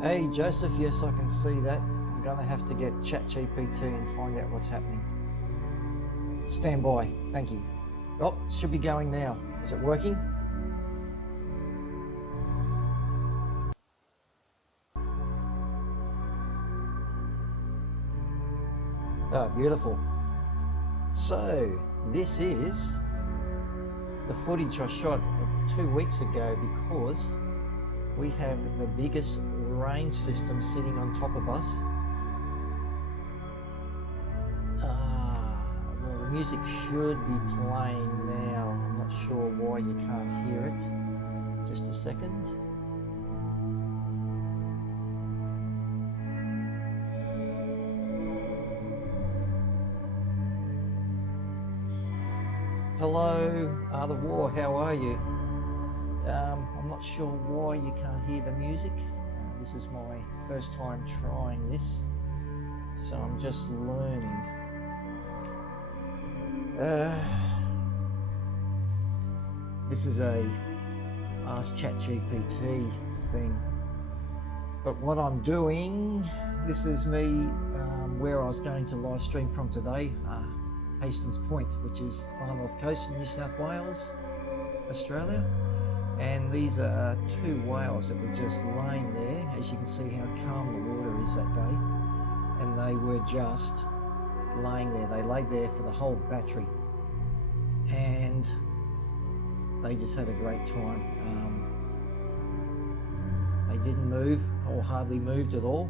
Hey Joseph, yes I can see that. I'm going to have to get ChatGPT and find out what's happening. Stand by, thank you. Oh, it should be going now. Is it working? Oh, beautiful. So, this is the footage I shot 2 weeks ago because we have the biggest rain system sitting on top of us. Well, the music should be playing now. I'm not sure why you can't hear it. Just a second. Hello, the war, how are you? I'm not sure why you can't hear the music. This is my first time trying this, so I'm just learning. This is a Ask ChatGPT thing. But what I'm doing, this is me where I was going to live stream from today, Hastings Point, which is far north coast in New South Wales, Australia. And these are two whales that were just laying there. As you can see how calm the water is that day. And they were just laying there. They laid there for the whole battery. And they just had a great time. They didn't move or hardly moved at all.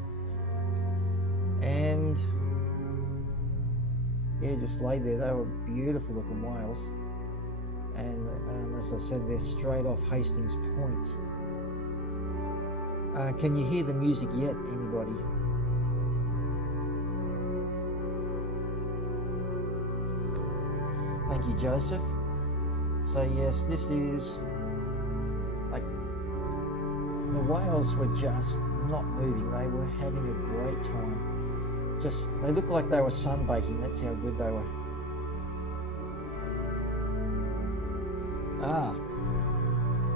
And yeah, just laid there. They were beautiful looking whales. And as I said, they're straight off Hastings Point. Can you hear the music yet, anybody? Thank you, Joseph. So yes, this is like the whales were just not moving. They were having a great time. Just they looked like they were sunbaking. That's how good they were.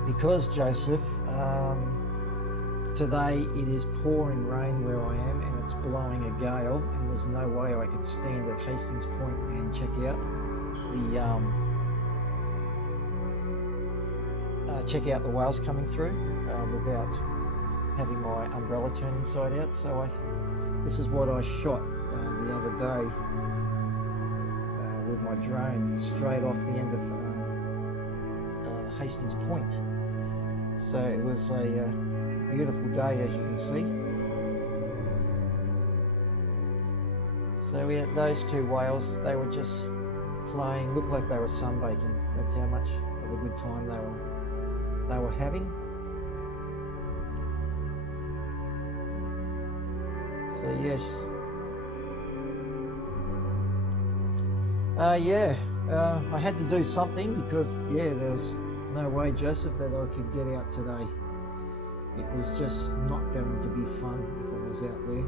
Because Joseph, today it is pouring rain where I am and it's blowing a gale, and there's no way I can stand at Hastings Point and check out the whales coming through without having my umbrella turned inside out. So this is what I shot the other day with my drone straight off the end of Hastings Point. So it was a beautiful day, as you can see. So we had those two whales. They were just playing, looked like they were sunbaking. That's how much of a good time they were having. So yes. I had to do something because there was no way, Joseph, that I could get out today. It was just not going to be fun if I was out there.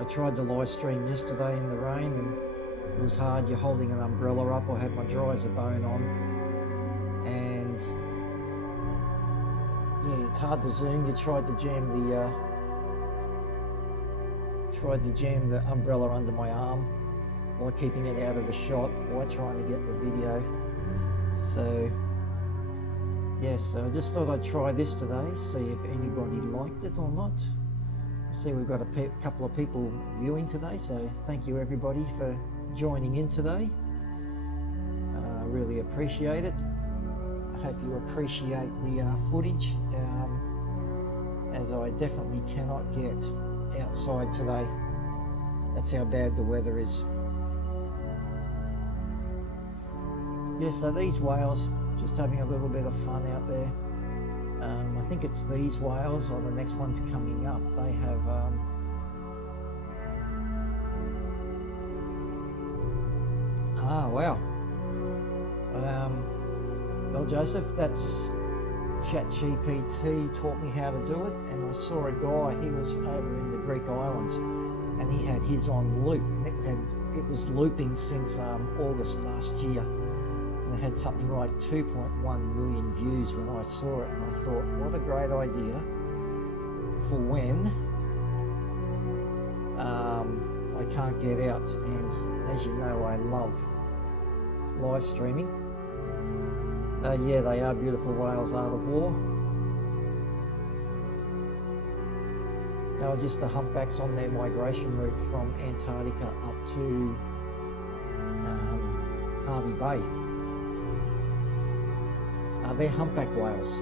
I tried to live stream yesterday in the rain and it was hard. You're holding an umbrella up. I had my dryzer bone on and it's hard to zoom. You tried to jam the umbrella under my arm while keeping it out of the shot, while trying to get the video. So I just thought I'd try this today, see if anybody liked it or not. I see we've got a couple of people viewing today, so thank you everybody for joining in today. I really appreciate it. I hope you appreciate the footage, as I definitely cannot get outside today. That's how bad the weather is. So these whales, just having a little bit of fun out there. I think it's these whales, or the next one's coming up. They have wow. Well, Joseph, that's ChatGPT taught me how to do it, and I saw a guy, he was over in the Greek islands, and he had his on loop, and it was looping since August last year. And it had something like 2.1 million views when I saw it, and I thought, what a great idea for when I can't get out. And as you know, I love live streaming. Yeah, they are beautiful whales, Art of War. They were just the humpbacks on their migration route from Antarctica up to Harvey Bay. They're humpback whales.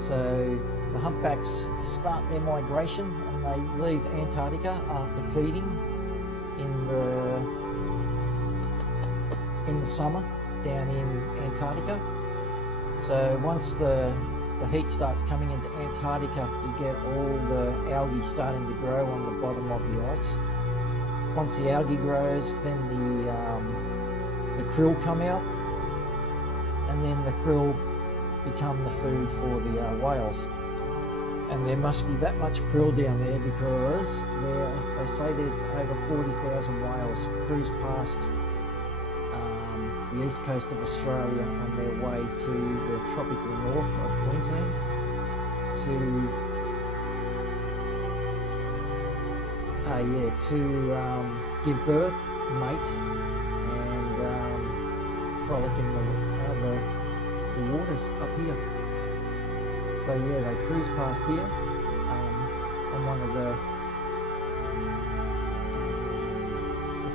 So the humpbacks start their migration and they leave Antarctica after feeding in the summer down in Antarctica. So once the heat starts coming into Antarctica, you get all the algae starting to grow on the bottom of the ice. Once the algae grows, then the krill come out, and then the krill become the food for the whales. And there must be that much krill down there because they say there's over 40,000 whales cruise past the east coast of Australia on their way to the tropical north of Queensland to give birth, mate, and frolic in the waters up here. So yeah, they cruise past here on one of the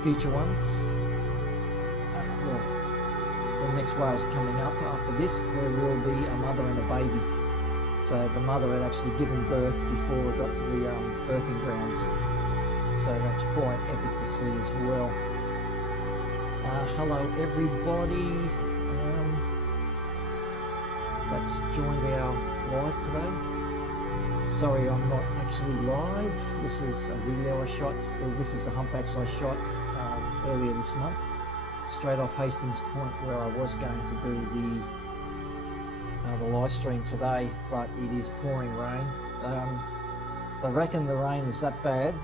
future ones. The next whale's coming up after this. There will be a mother and a baby. So the mother had actually given birth before it got to the birthing grounds. So that's quite epic to see as well. Hello everybody that's joined our live today. Sorry, I'm not actually live. This is a video I shot. Well, this is the humpbacks I shot earlier this month, straight off Hastings Point, where I was going to do the live stream today, but it is pouring rain. They reckon the rain is that bad.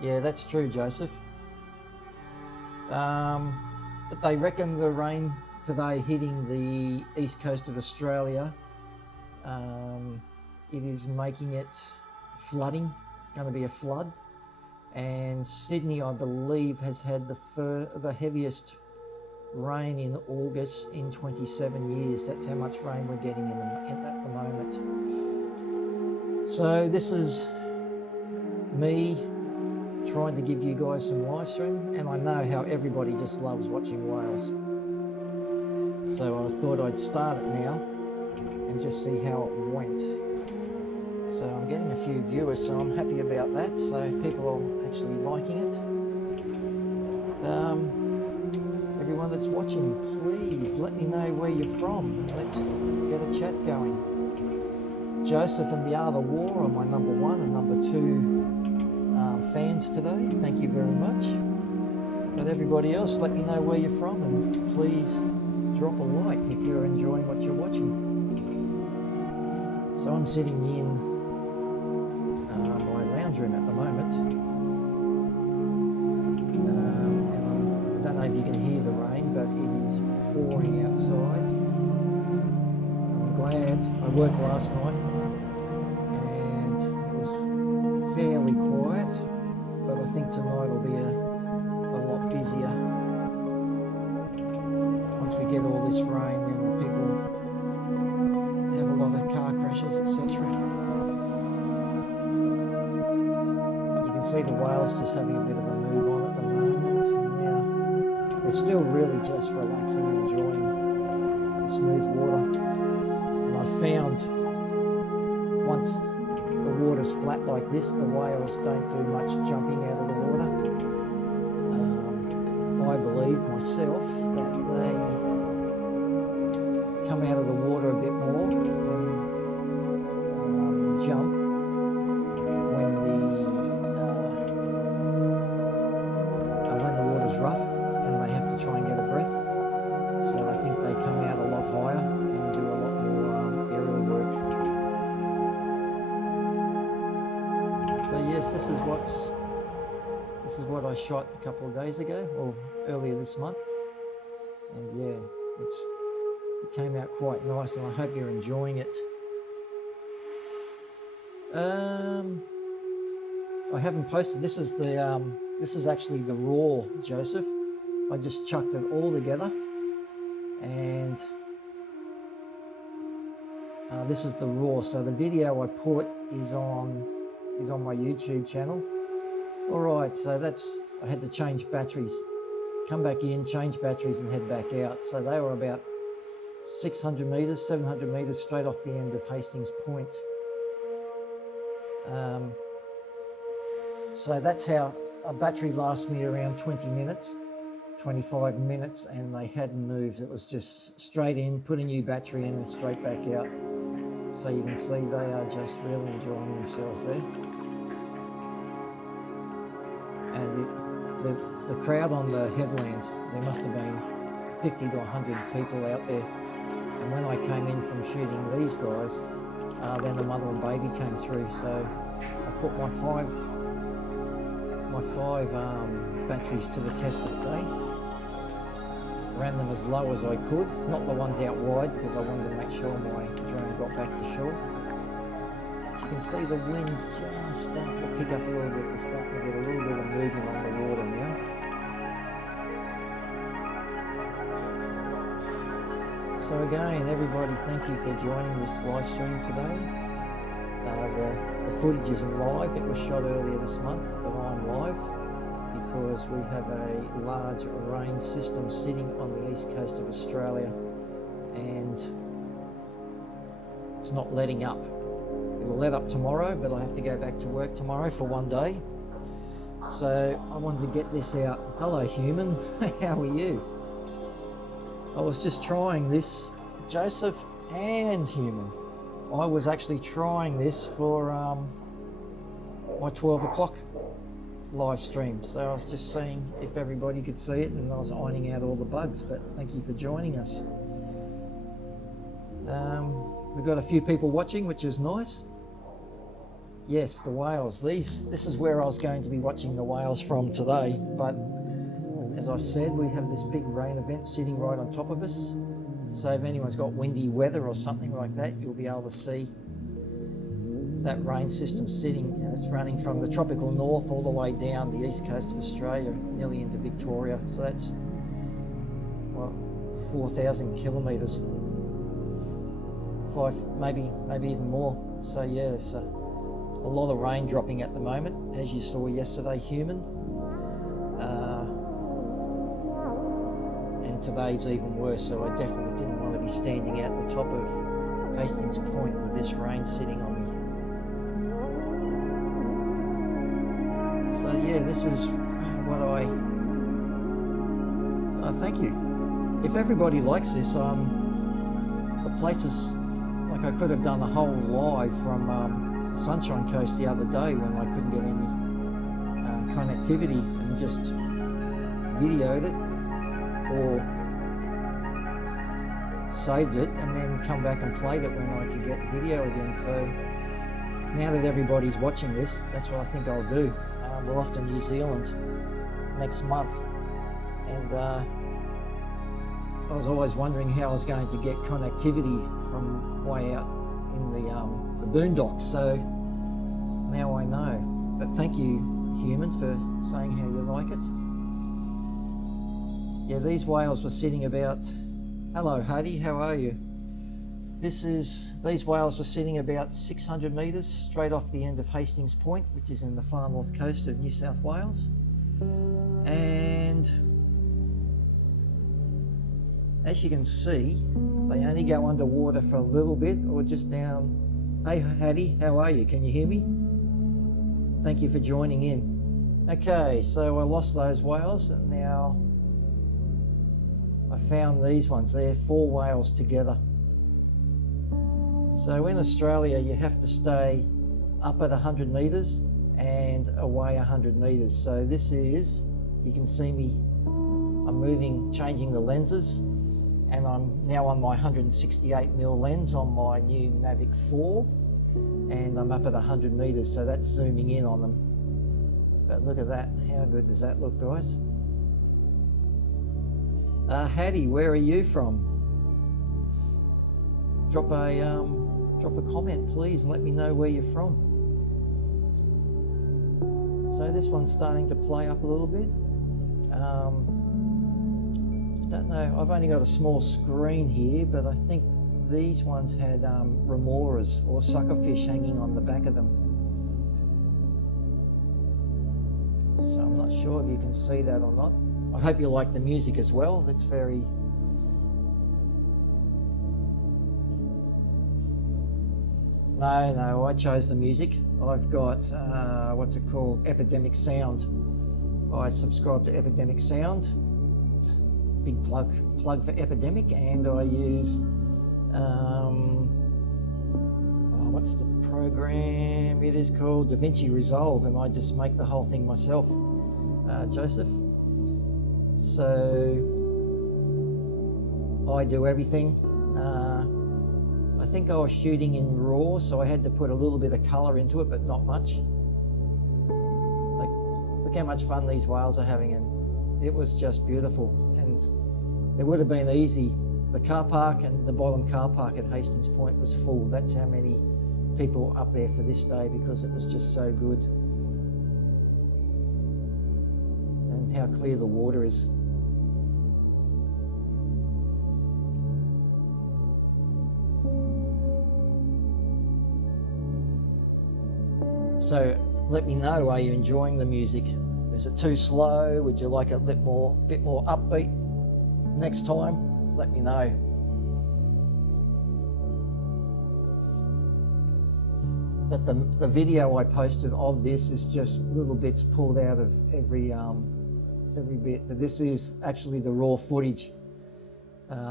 Yeah, that's true, Joseph. But they reckon the rain today hitting the east coast of Australia, it is making it flooding. It's going to be a flood. And Sydney, I believe, has had the heaviest rain in August in 27 years. That's how much rain we're getting at the moment. So this is me trying to give you guys some live stream, and I know how everybody just loves watching whales. So I thought I'd start it now and just see how it went. So I'm getting a few viewers, so I'm happy about that. So people are actually liking it. Everyone that's watching, please let me know where you're from. Let's get a chat going. Joseph and the Art of War are my number 1 and number 2 fans today. Thank you very much. But everybody else, let me know where you're from, and please drop a like if you're enjoying what you're watching. So I'm sitting in my lounge room at the moment, and I don't know if you can hear the rain, but it is pouring outside. I'm glad I worked last night and it was fairly quiet, but I think tonight will be a lot busier. Once we get all this rain, then the people have a lot of car crashes, etc. You can see the whales just having a bit of a move on at the moment. And now they're still really just relaxing and enjoying the smooth water. And I found once the water's flat like this, the whales don't do much jumping out of the water. I believe myself that they come out of the water a bit more and jump when the water's rough and they have to try and get a breath. So I think they come out a lot higher and do a lot more aerial work. So yes, this is this is what I shot a couple of days ago, or earlier this month. And yeah, it came out quite nice, and I hope you're enjoying it. I haven't posted. This is actually the raw Joseph. I just chucked it all together, and this is the raw. So the video I put is on my YouTube channel. All right, so I had to change batteries, come back in, change batteries, and head back out. So they were about 600 meters, 700 meters straight off the end of Hastings Point. So that's how a battery lasts me around 20 minutes, 25 minutes, and they hadn't moved. It was just straight in, put a new battery in, and straight back out. So you can see they are just really enjoying themselves there. And the crowd on the headland, there must have been 50 to 100 people out there. And when I came in from shooting these guys, then the mother and baby came through. So I put my five batteries to the test that day. Ran them as low as I could, not the ones out wide, because I wanted to make sure my drone got back to shore. As you can see, the wind's just starting to pick up a little bit. They're starting to get a little bit of movement on the water now. So again, everybody, thank you for joining this live stream today. The footage isn't live. It was shot earlier this month, but I'm live because we have a large rain system sitting on the east coast of Australia, and it's not letting up. It'll let up tomorrow, but I have to go back to work tomorrow for one day. So I wanted to get this out. Hello, human. How are you? I was just trying this, Joseph and human. I was actually trying this for my 12 o'clock live stream. So I was just seeing if everybody could see it, and I was ironing out all the bugs, but thank you for joining us. We've got a few people watching, which is nice. Yes, the whales. This is where I was going to be watching the whales from today, but as I said, we have this big rain event sitting right on top of us. So if anyone's got windy weather or something like that, you'll be able to see that rain system sitting, and it's running from the tropical north all the way down the east coast of Australia, nearly into Victoria. So that's, what, 4,000 kilometres, maybe even more. So yeah, it's a lot of rain dropping at the moment, as you saw yesterday, human. And today's even worse, so I definitely didn't want to be standing out the top of Hastings Point with this rain sitting on me. So yeah, this is what thank you. If everybody likes this, the places, like I could have done a whole live from the Sunshine Coast the other day when I couldn't get any connectivity, and just videoed it or saved it and then come back and played it when I could get video again. So now that everybody's watching this, that's what I think I'll do. We're off to New Zealand next month, and I was always wondering how I was going to get connectivity from way out in the boondocks, so now I know. But thank you, human, for saying how you like it. Yeah, these whales were sitting about, hello Huddy, how are you? These whales were sitting about 600 metres straight off the end of Hastings Point, which is in the far north coast of New South Wales. And as you can see, they only go underwater for a little bit or just down. Hey Hattie, how are you? Can you hear me? Thank you for joining in. Okay, so I lost those whales, and now I found these ones. They're 4 whales together. So in Australia, you have to stay up at 100 metres and away 100 metres. So this is, you can see me, I'm moving, changing the lenses, and I'm now on my 168mm lens on my new Mavic 4, and I'm up at 100 metres, so that's zooming in on them. But look at that, how good does that look, guys? Hattie, where are you from? Drop a comment, please, and let me know where you're from. So this one's starting to play up a little bit. I don't know, I've only got a small screen here, but I think these ones had remoras or suckerfish hanging on the back of them. So I'm not sure if you can see that or not. I hope you like the music as well. It's very... No, I chose the music. I've got, what's it called? Epidemic Sound. I subscribe to Epidemic Sound. Big plug for Epidemic, and I use, what's the program? It is called DaVinci Resolve, and I just make the whole thing myself, Joseph. So I do everything. I think I was shooting in RAW, so I had to put a little bit of colour into it, but not much. Like, look how much fun these whales are having, and it was just beautiful. And it would have been easy. The car park and the bottom car park at Hastings Point was full. That's how many people were up there for this day, because it was just so good. And how clear the water is. So let me know, are you enjoying the music? Is it too slow? Would you like it a bit more upbeat next time? Let me know. But the video I posted of this is just little bits pulled out of every bit. But this is actually the raw footage.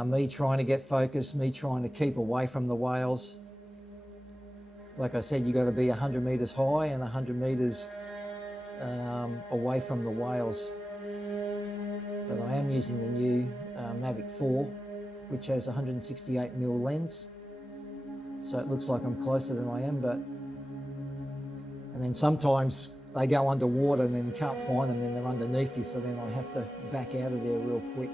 Me trying to get focused, me trying to keep away from the whales. Like I said, you got to be 100 meters high and 100 meters away from the whales. But I am using the new Mavic 4, which has 168mm lens. So it looks like I'm closer than I am, but... And then sometimes they go underwater and then you can't find them, then they're underneath you, so then I have to back out of there real quick.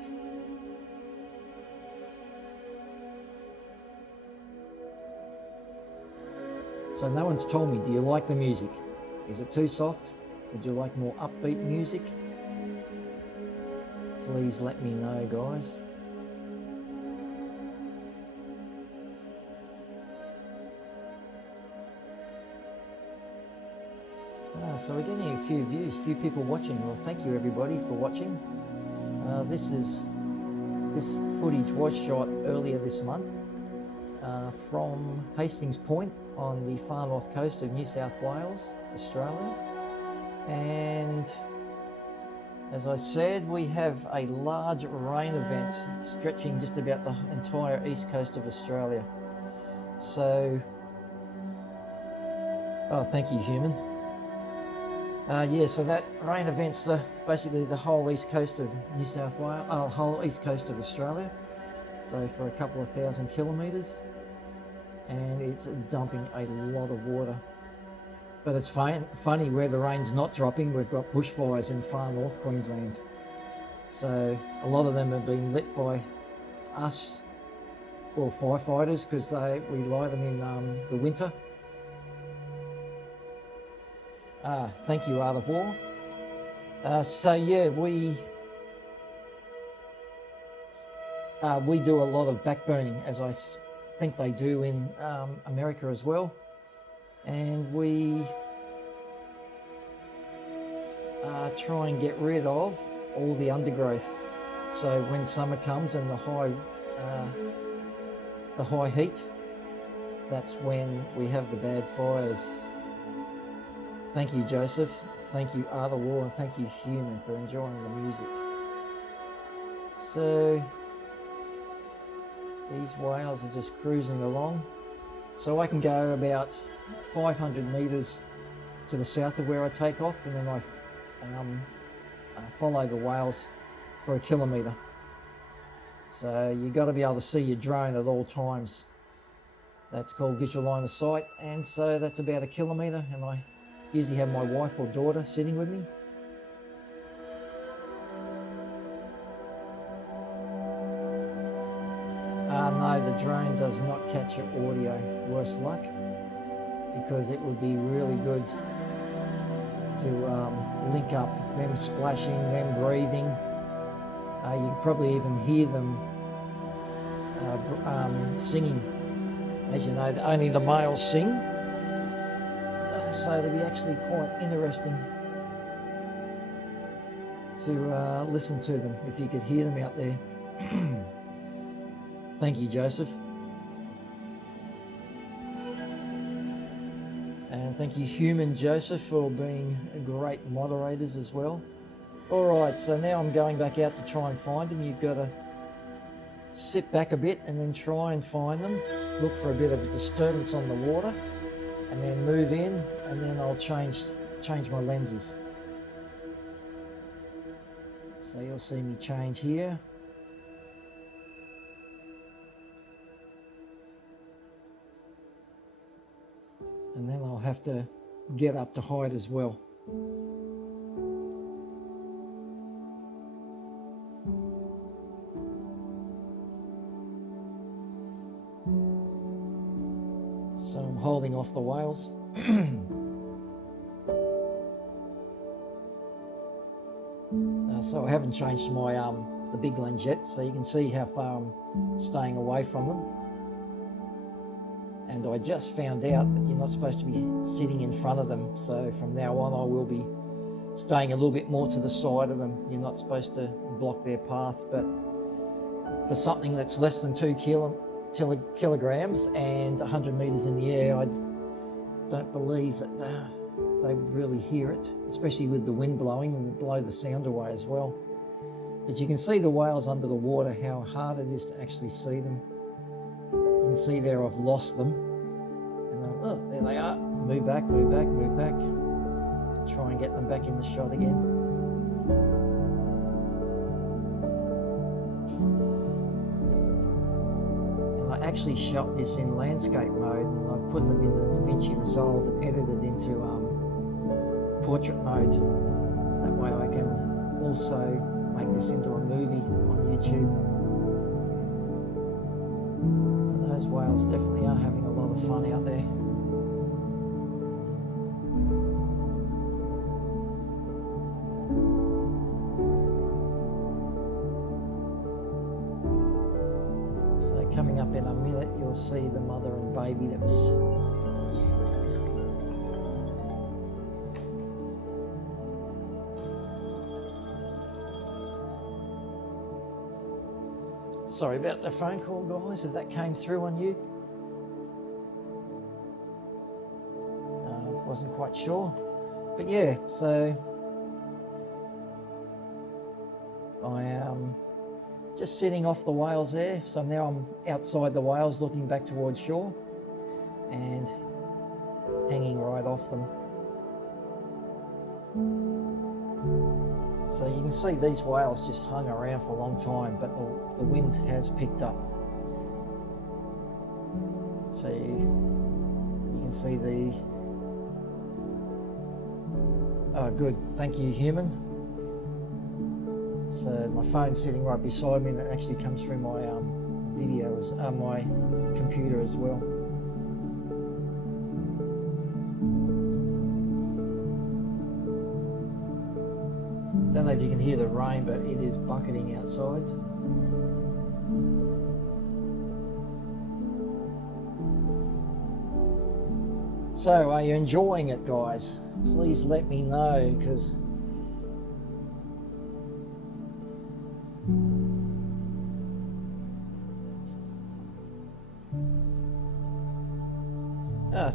So no one's told me, do you like the music? Is it too soft? Would you like more upbeat music? Please let me know, guys. So we're getting a few views, a few people watching. Well, thank you everybody for watching. This footage was shot earlier this month from Hastings Point on the far north coast of New South Wales, Australia. And as I said, we have a large rain event stretching just about the entire east coast of Australia. So, oh, thank you, human. Yeah, so that rain event's basically the whole east coast of New South Wales, whole east coast of Australia. So for a couple of 1,000 kilometres, and it's dumping a lot of water. But it's funny, where the rain's not dropping, we've got bushfires in far north Queensland. So a lot of them have been lit by us, or firefighters, because we light them in the winter. Thank you, Art of War. So yeah, we do a lot of backburning, as I think they do in America as well. And we try and get rid of all the undergrowth. So when summer comes and the high heat, that's when we have the bad fires. Thank you, Joseph. Thank you, Art of War, and thank you, Human, for enjoying the music. So these whales are just cruising along. So I can go about 500 meters to the south of where I take off, and then I follow the whales for a kilometre. So you've got to be able to see your drone at all times. That's called visual line of sight, and so that's about a kilometre, and I usually have my wife or daughter sitting with me. No, the drone does not capture audio, worse luck, because it would be really good to link up them splashing, them breathing. You could probably even hear them singing. As you know, only the males sing, so it'll be actually quite interesting to listen to them if you could hear them out there. Thank you, Joseph. And thank you, Human Joseph, for being great moderators as well. All right, so now I'm going back out to try and find them. You've got to sit back a bit and then try and find them. Look for a bit of a disturbance on the water and then move in, and then I'll change my lenses. So you'll see me change here. And then I'll have to get up to height as well. So I'm holding off the whales. So I haven't changed my the big lens yet, so you can see how far I'm staying away from them. And I just found out that you're not supposed to be sitting in front of them, so from now on I will be staying a little bit more to the side of them. You're not supposed to block their path, but for something that's less than 2 kilograms and 100 meters in the air, I don't believe that they would really hear it, especially with the wind blowing and blow the sound away as well. But you can see the whales under the water, how hard it is to actually see them. You can see there I've lost them. And oh, there they are. Move back, move back, move back. Try and get them back in the shot again. And I actually shot this in landscape mode, and I've put them into DaVinci Resolve and edited into portrait mode. That way I can also make this into a movie on YouTube. But those whales definitely are having a lot of fun out there. So coming up in a minute, you'll see the mother and baby that was sorry about the phone call, guys, if that came through on you. Wasn't quite sure. But yeah, so I am just sitting off the whales there. So now I'm outside the whales looking back towards shore and hanging right off them. So you can see these whales just hung around for a long time, but the wind has picked up. So you can see the... Oh, good. Thank you, Human. So my phone's sitting right beside me, and it actually comes through my videos, my computer as well. Don't know if you can hear the rain, but it is bucketing outside. So, are you enjoying it, guys? Please let me know, because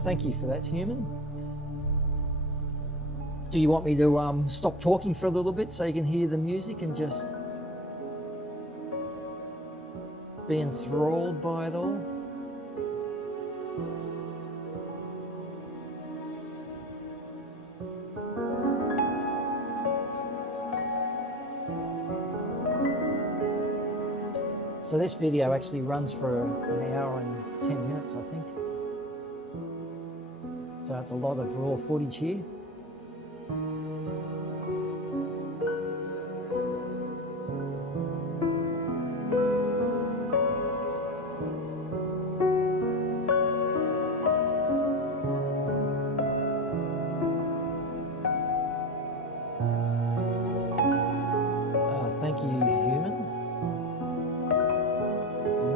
thank you for that, Human. Do you want me to stop talking for a little bit so you can hear the music and just be enthralled by it all? So this video actually runs for an hour and 10 minutes, I think. So it's a lot of raw footage here.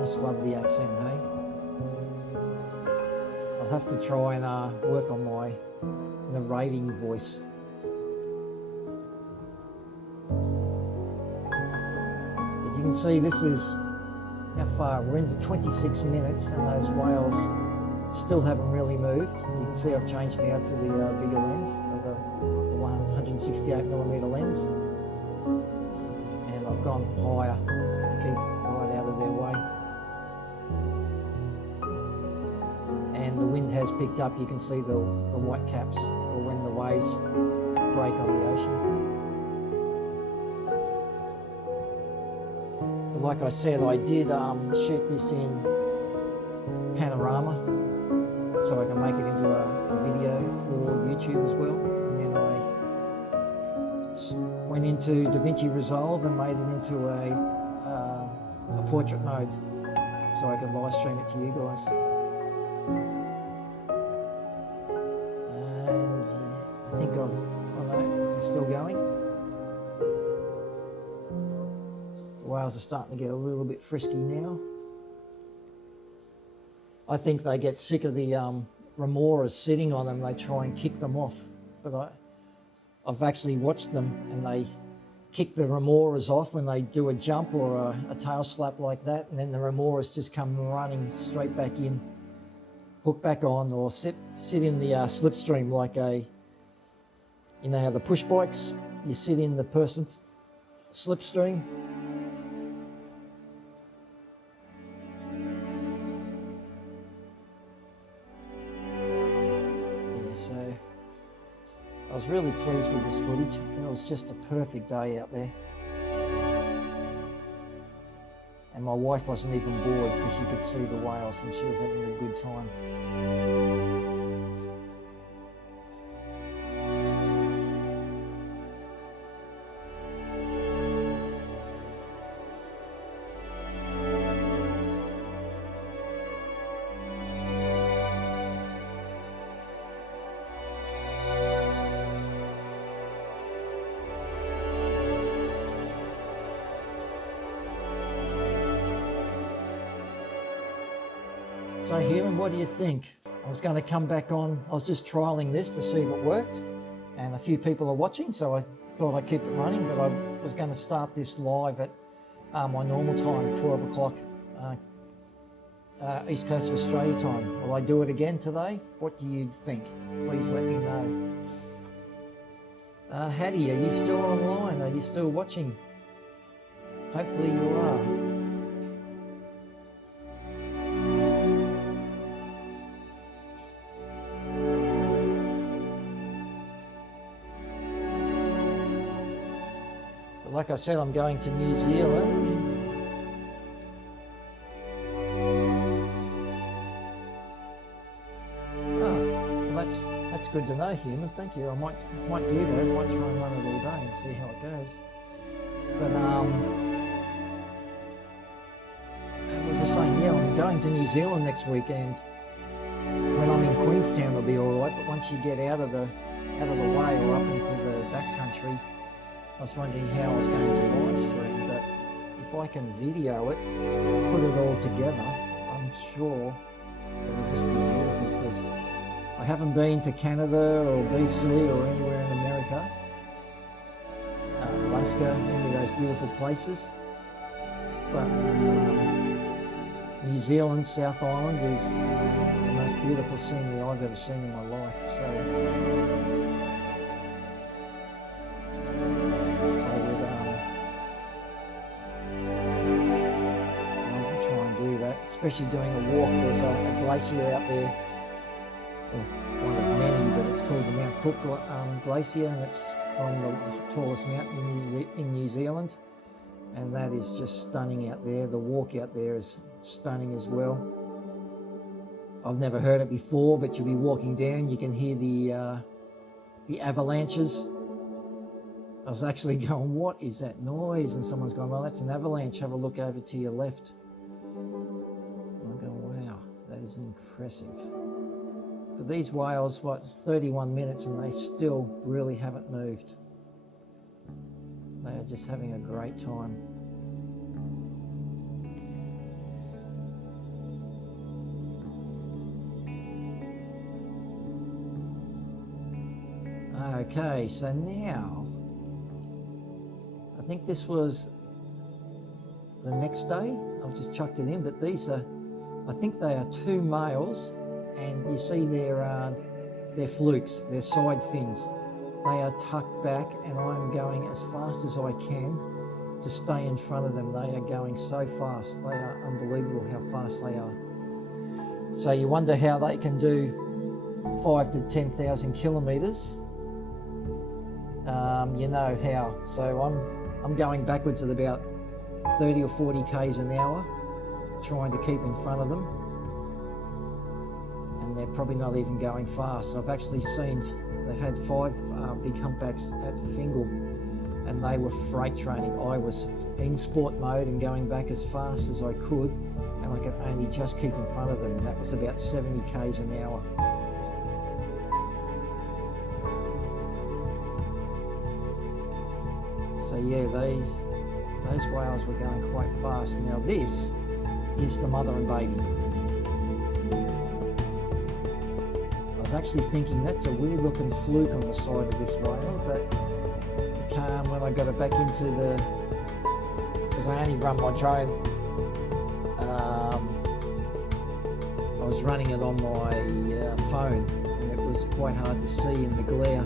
must love the accent, hey? I'll have to try and work on my narrating voice. But you can see this is how far we're into 26 minutes, and those whales still haven't really moved. You can see I've changed now to the bigger lens, the 168mm lens, and I've gone higher to keep right out of their way. And the wind has picked up. You can see the white caps for when the waves break on the ocean. But like I said, I did shoot this in panorama, so I can make it into a video for YouTube as well. And then I went into DaVinci Resolve and made it into a portrait mode, so I can live stream it to you guys. And I think oh no, it's still going. The whales are starting to get a little bit frisky now. I think they get sick of the remoras sitting on them. They try and kick them off, but I've actually watched them and they kick the remoras off when they do a jump or a tail slap like that, and then the remoras just come running straight back in, hook back on, or sit in the slipstream like you know how the push bikes, you sit in the person's slipstream. So I was really pleased with this footage. It was just a perfect day out there. And my wife wasn't even bored because she could see the whales and she was having a good time. So Human, what do you think? I was going to come back on, I was just trialling this to see if it worked, and a few people are watching, so I thought I'd keep it running, but I was going to start this live at my normal time, 12 o'clock East Coast of Australia time. Will I do it again today? What do you think? Please let me know. Hattie, are you still online? Are you still watching? Hopefully you are. Like I said, I'm going to New Zealand. Oh, well that's good to know, Human. Thank you. I might do that. I might try and run it all day and see how it goes. But what was I saying? Yeah, I'm going to New Zealand next weekend. When I'm in Queenstown, it'll be all right. But once you get out of the way or up into the backcountry, I was wondering how I was going to live stream, but if I can video it, put it all together, I'm sure it'll just be beautiful, because I haven't been to Canada or BC or anywhere in America, Alaska, any of those beautiful places, but New Zealand, South Island is the most beautiful scenery I've ever seen in my life. So especially doing a walk. There's a glacier out there, well, one of many, but it's called the Mount Cook Glacier, and it's from the tallest mountain in New Zealand, and that is just stunning out there. The walk out there is stunning as well. I've never heard it before, but you'll be walking down, you can hear the avalanches. I was actually going, what is that noise? And someone's going, well, that's an avalanche, have a look over to your left. That is impressive. But these whales, what, it's 31 minutes and they still really haven't moved. They are just having a great time. Okay, so now, I think this was the next day. I've just chucked it in, but these are, I think they are 2 males, and you see they're flukes, they're side fins. They are tucked back, and I'm going as fast as I can to stay in front of them. They are going so fast. They are unbelievable how fast they are. So you wonder how they can do 5 to 10,000 kilometers. You know how. So I'm going backwards at about 30 or 40 k's an hour, trying to keep in front of them, and they're probably not even going fast. I've actually seen they've had 5 big humpbacks at Fingal, and they were freight training. I was in sport mode and going back as fast as I could, and I could only just keep in front of them, and that was about 70 k's an hour. So yeah, those whales were going quite fast. Now this is the mother and baby. I was actually thinking that's a weird looking fluke on the side of this whale, but when I got it back into the, because I only run my drone, I was running it on my phone, and it was quite hard to see in the glare.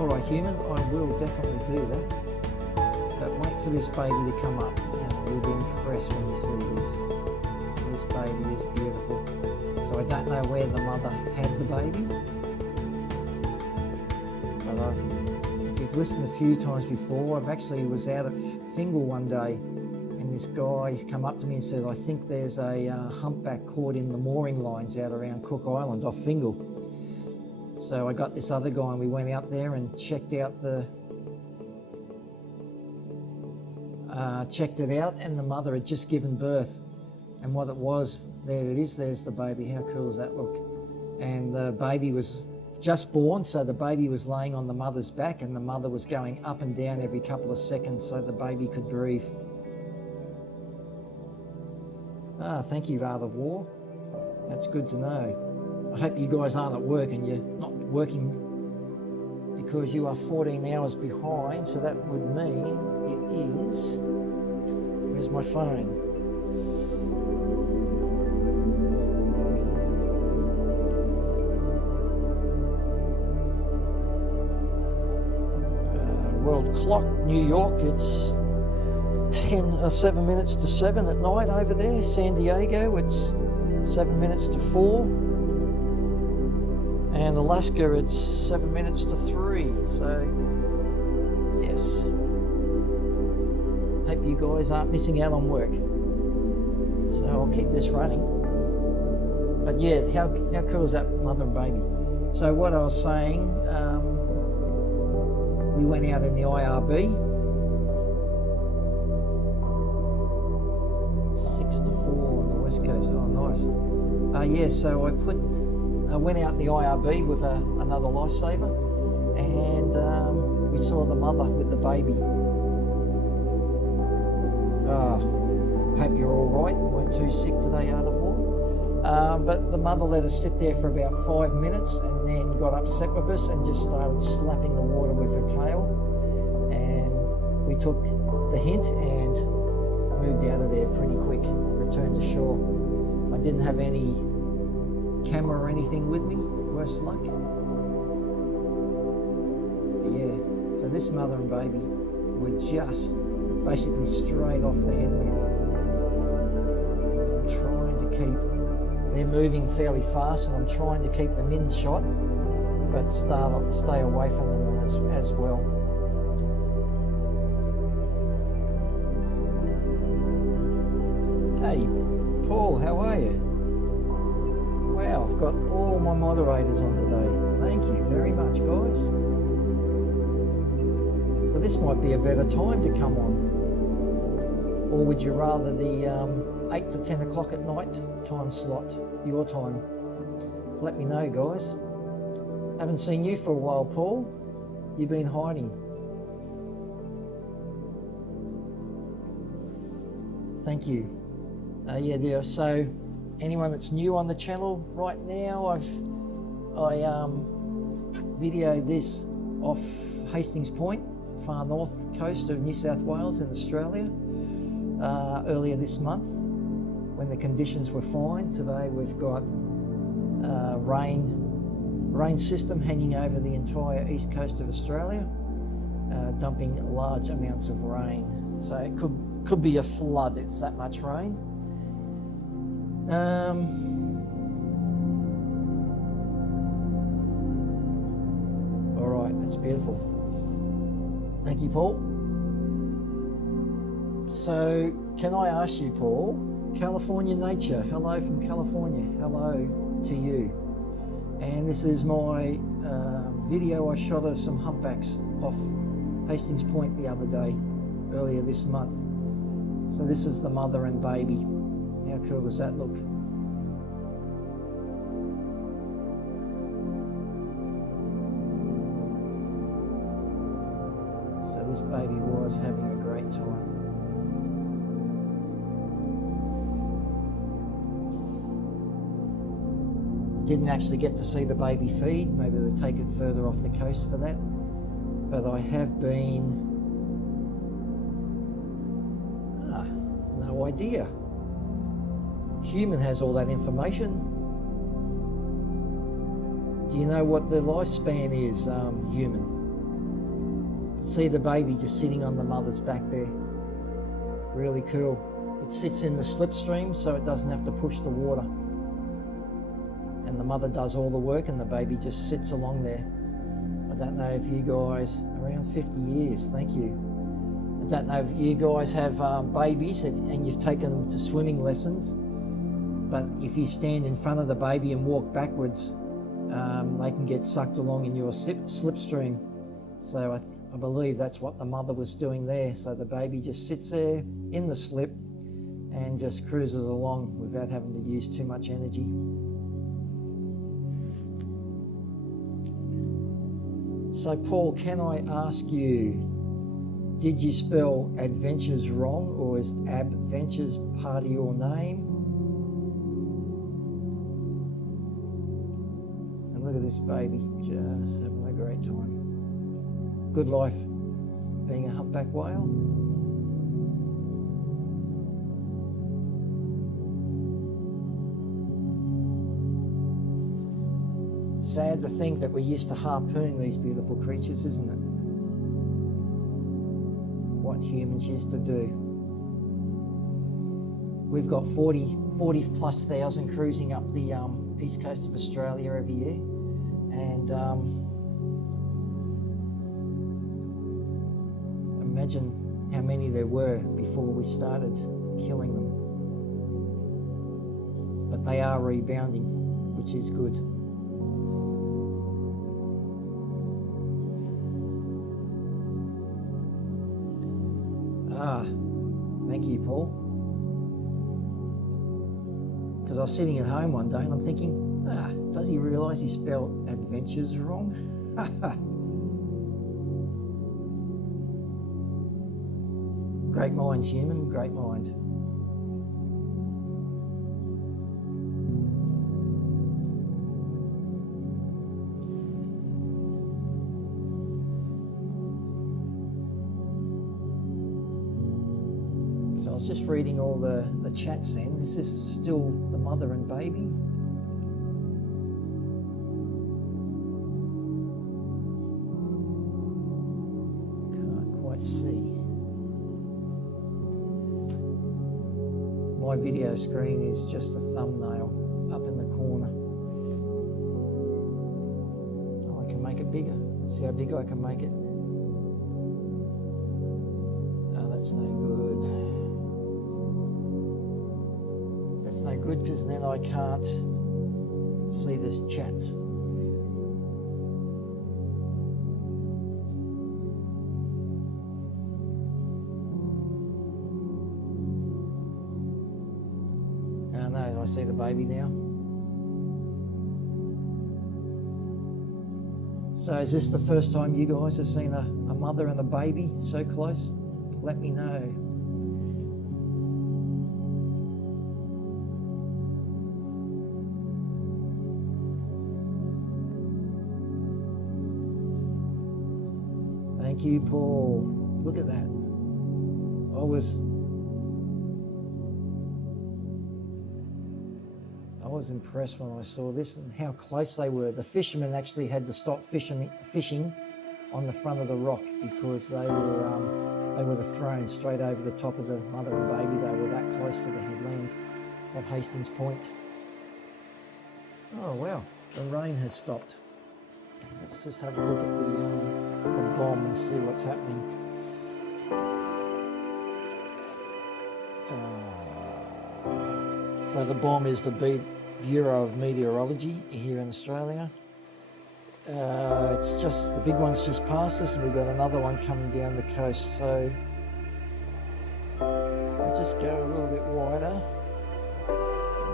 Alright human, I will definitely do that, but wait for this baby to come up, and you'll be impressed when you see this. This baby is beautiful. So I don't know where the mother had the baby, but if you've listened a few times before, I've actually was out at Fingal one day, and this guy come up to me and said, I think there's a humpback caught in the mooring lines out around Cook Island off Fingal. So I got this other guy, and we went out there and checked out checked it out, and the mother had just given birth. And what it was, there it is, there's the baby. How cool does that look? And the baby was just born, so the baby was laying on the mother's back, and the mother was going up and down every couple of seconds so the baby could breathe. Thank you, Art of War. That's good to know. I hope you guys aren't at work and you're not working, because you are 14 hours behind, so that would mean it is, where's my phone? World clock, New York, it's 7 minutes to 7 at night over there. San Diego, it's 7 minutes to 4. And Alaska, it's 7 minutes to 3. So, yes. Hope you guys aren't missing out on work. So I'll keep this running. But yeah, how cool is that, mother and baby? So what I was saying, we went out in the IRB, 6 to 4 on the west coast. Oh, nice. Yeah, so I went out in the IRB with another lifesaver, and we saw the mother with the baby. Hope you're all right. You weren't too sick today, Art of War. But the mother let us sit there for about 5 minutes, and then got upset with us and just started slapping the water with her tail. And we took the hint and moved out of there pretty quick, returned to shore. I didn't have any camera or anything with me, worse luck. But yeah, so this mother and baby were just basically straight off the headland. And I'm trying to keep, they're moving fairly fast, and I'm trying to keep them in shot, but stay away from them as well. Hey, Paul, how are you? Wow, I've got all my moderators on today. Thank you very much, guys. So this might be a better time to come on. Or would you rather the 8 to 10 o'clock at night time slot, your time? Let me know, guys. Haven't seen you for a while, Paul. You've been hiding. Thank you. Yeah, so anyone that's new on the channel right now, I videoed this off Hastings Point, far north coast of New South Wales in Australia, earlier this month when the conditions were fine. Today we've got rain system hanging over the entire east coast of Australia, dumping large amounts of rain. So it could be a flood, it's that much rain. All right, that's beautiful. Thank you, Paul. So can I ask you, Paul, California nature, hello from California, hello to you. And this is my video I shot of some humpbacks off Hastings Point the other day, earlier this month. So this is the mother and baby. How cool does that look? So this baby was having a great time. Didn't actually get to see the baby feed. Maybe they'll take it further off the coast for that. But I have been... no idea. Human has all that information. Do you know what the lifespan is, human? See the baby just sitting on the mother's back there. Really cool. It sits in the slipstream so it doesn't have to push the water. And the mother does all the work and the baby just sits along there. I don't know if you guys, around 50 years, thank you. I don't know if you guys have babies and you've taken them to swimming lessons, but if you stand in front of the baby and walk backwards, they can get sucked along in your slipstream. So I believe that's what the mother was doing there. So the baby just sits there in the slip and just cruises along without having to use too much energy. So Paul, can I ask you, did you spell adventures wrong, or is Abventures part of your name? And look at this baby, just having a great time. Good life being a humpback whale. Sad to think that we used to harpoon these beautiful creatures, isn't it? What humans used to do. We've got 40 plus thousand cruising up the east coast of Australia every year, and imagine how many there were before we started killing them. But they are rebounding, which is good. Thank you, Paul. Because I was sitting at home one day and I'm thinking, does he realise he spelled adventures wrong? Great minds, human, great mind. So I was just reading all the chats then. Is this still the mother and baby? Can't quite see. My video screen is just a thumbnail up in the corner. Oh, I can make it bigger. Let's see how big I can make it. Oh, that's no good. That's no good because then I can't see the chats. No, I see the baby now. So is this the first time you guys have seen a mother and a baby so close? Let me know. Thank you, Paul. Look at that. I was impressed when I saw this and how close they were. The fishermen actually had to stop fishing on the front of the rock because they would have thrown straight over the top of the mother and baby. They were that close to the headland at Hastings Point. Oh wow, the rain has stopped. Let's just have a look at the bomb and see what's happening. So the bomb is the Bureau of Meteorology here in Australia. It's just, the big one's just past us and we've got another one coming down the coast. So I'll just go a little bit wider.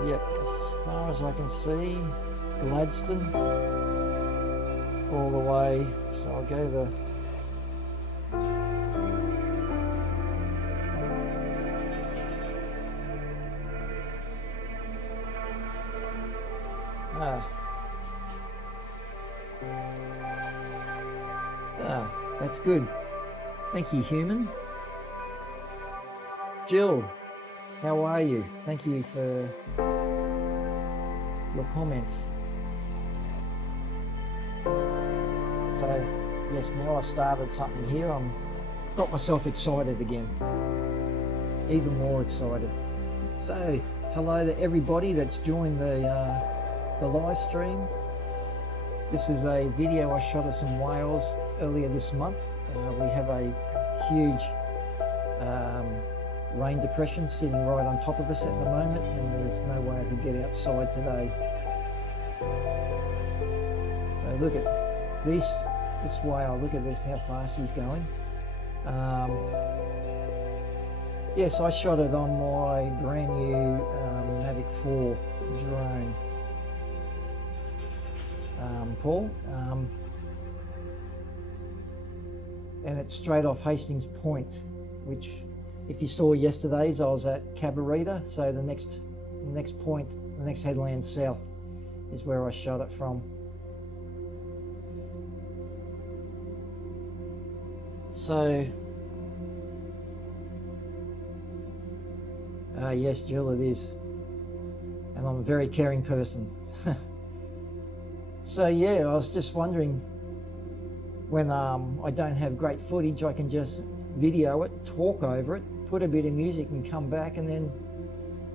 Yep, as far as I can see, Gladstone all the way. So I'll go the that's good. Thank you, human. Jill, how are you? Thank you for your comments. So, yes, now I've started something here. I'm got myself excited again. Even more excited. So, hello to everybody that's joined the live stream. This is a video I shot of some whales earlier this month. We have a huge rain depression sitting right on top of us at the moment, and there's no way I could get outside today. So look at this whale, look at this, how fast he's going. Yes, I shot it on my brand new Mavic 4 drone. Paul, and it's straight off Hastings Point, which if you saw yesterday's, I was at Cabarita, so the next point, the next headland south is where I shot it from. So yes, Jill, it is, and I'm a very caring person. So yeah, I was just wondering, when I don't have great footage, I can just video it, talk over it, put a bit of music and come back and then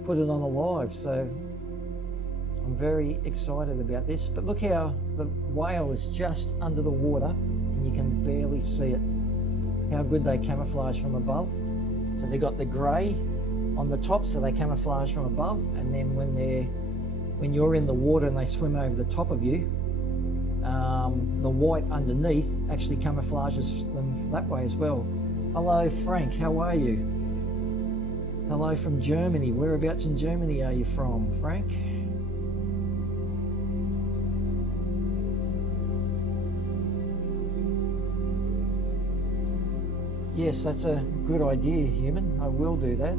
put it on a live. So I'm very excited about this. But look how the whale is just under the water and you can barely see it. How good they camouflage from above. So they got the grey on the top, so they camouflage from above, and then when you're in the water and they swim over the top of you, the white underneath actually camouflages them that way as well. Hello Frank, how are you? Hello from Germany. Whereabouts in Germany are you from, Frank? Yes, that's a good idea, human. I will do that.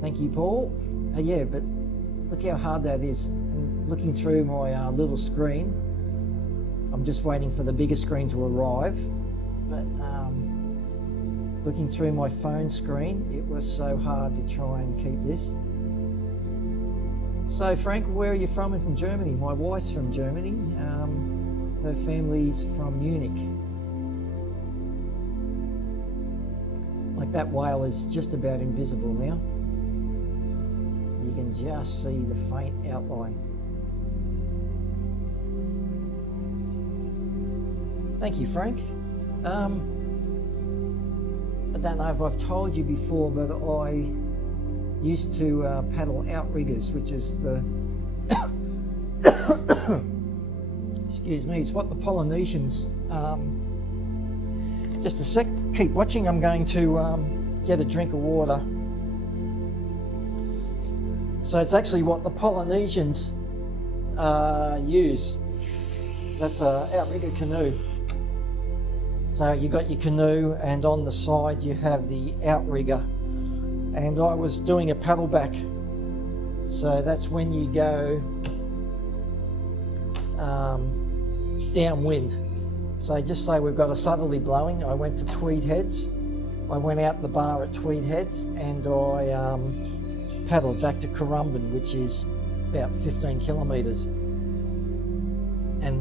Thank you, Paul. Yeah, but look how hard that is. And looking through my little screen, I'm just waiting for the bigger screen to arrive. But looking through my phone screen, it was so hard to try and keep this. So Frank, where are you from? I'm from Germany. My wife's from Germany. Her family's from Munich. Like that whale is just about invisible now. You can just see the faint outline. Thank you, Frank. I don't know if I've told you before, but I used to paddle outriggers, which is the excuse me, it's what the Polynesians just a sec, keep watching. I'm going to get a drink of water. So it's actually what the Polynesians use. That's a outrigger canoe. So you got your canoe, and on the side you have the outrigger. And I was doing a paddle back So that's when you go downwind. So just say we've got a southerly blowing. I went to Tweed Heads. I went out the bar at Tweed Heads and I paddled back to Currumbin, which is about 15 kilometres. And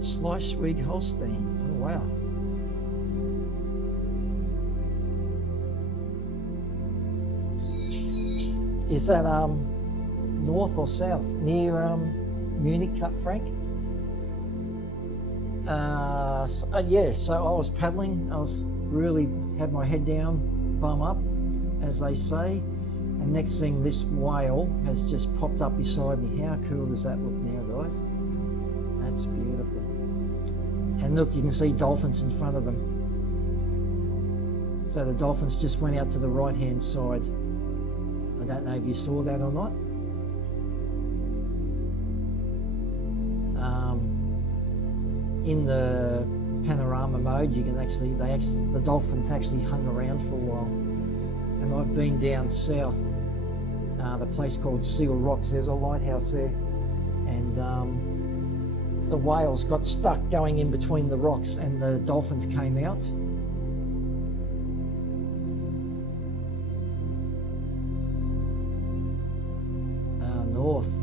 Schleichweg Holstein. Oh wow. Is that north or south? Near Munich, Frank? Yeah, so I was paddling. I was really had my head down, bum up, as they say. And next thing, this whale has just popped up beside me. How cool does that look now, guys? That's beautiful. And look, you can see dolphins in front of them. So the dolphins just went out to the right-hand side. I don't know if you saw that or not. In the panorama mode, you can the dolphins actually hung around for a while. And I've been down south, the place called Seal Rocks. There's a lighthouse there, and the whales got stuck going in between the rocks, and the dolphins came out.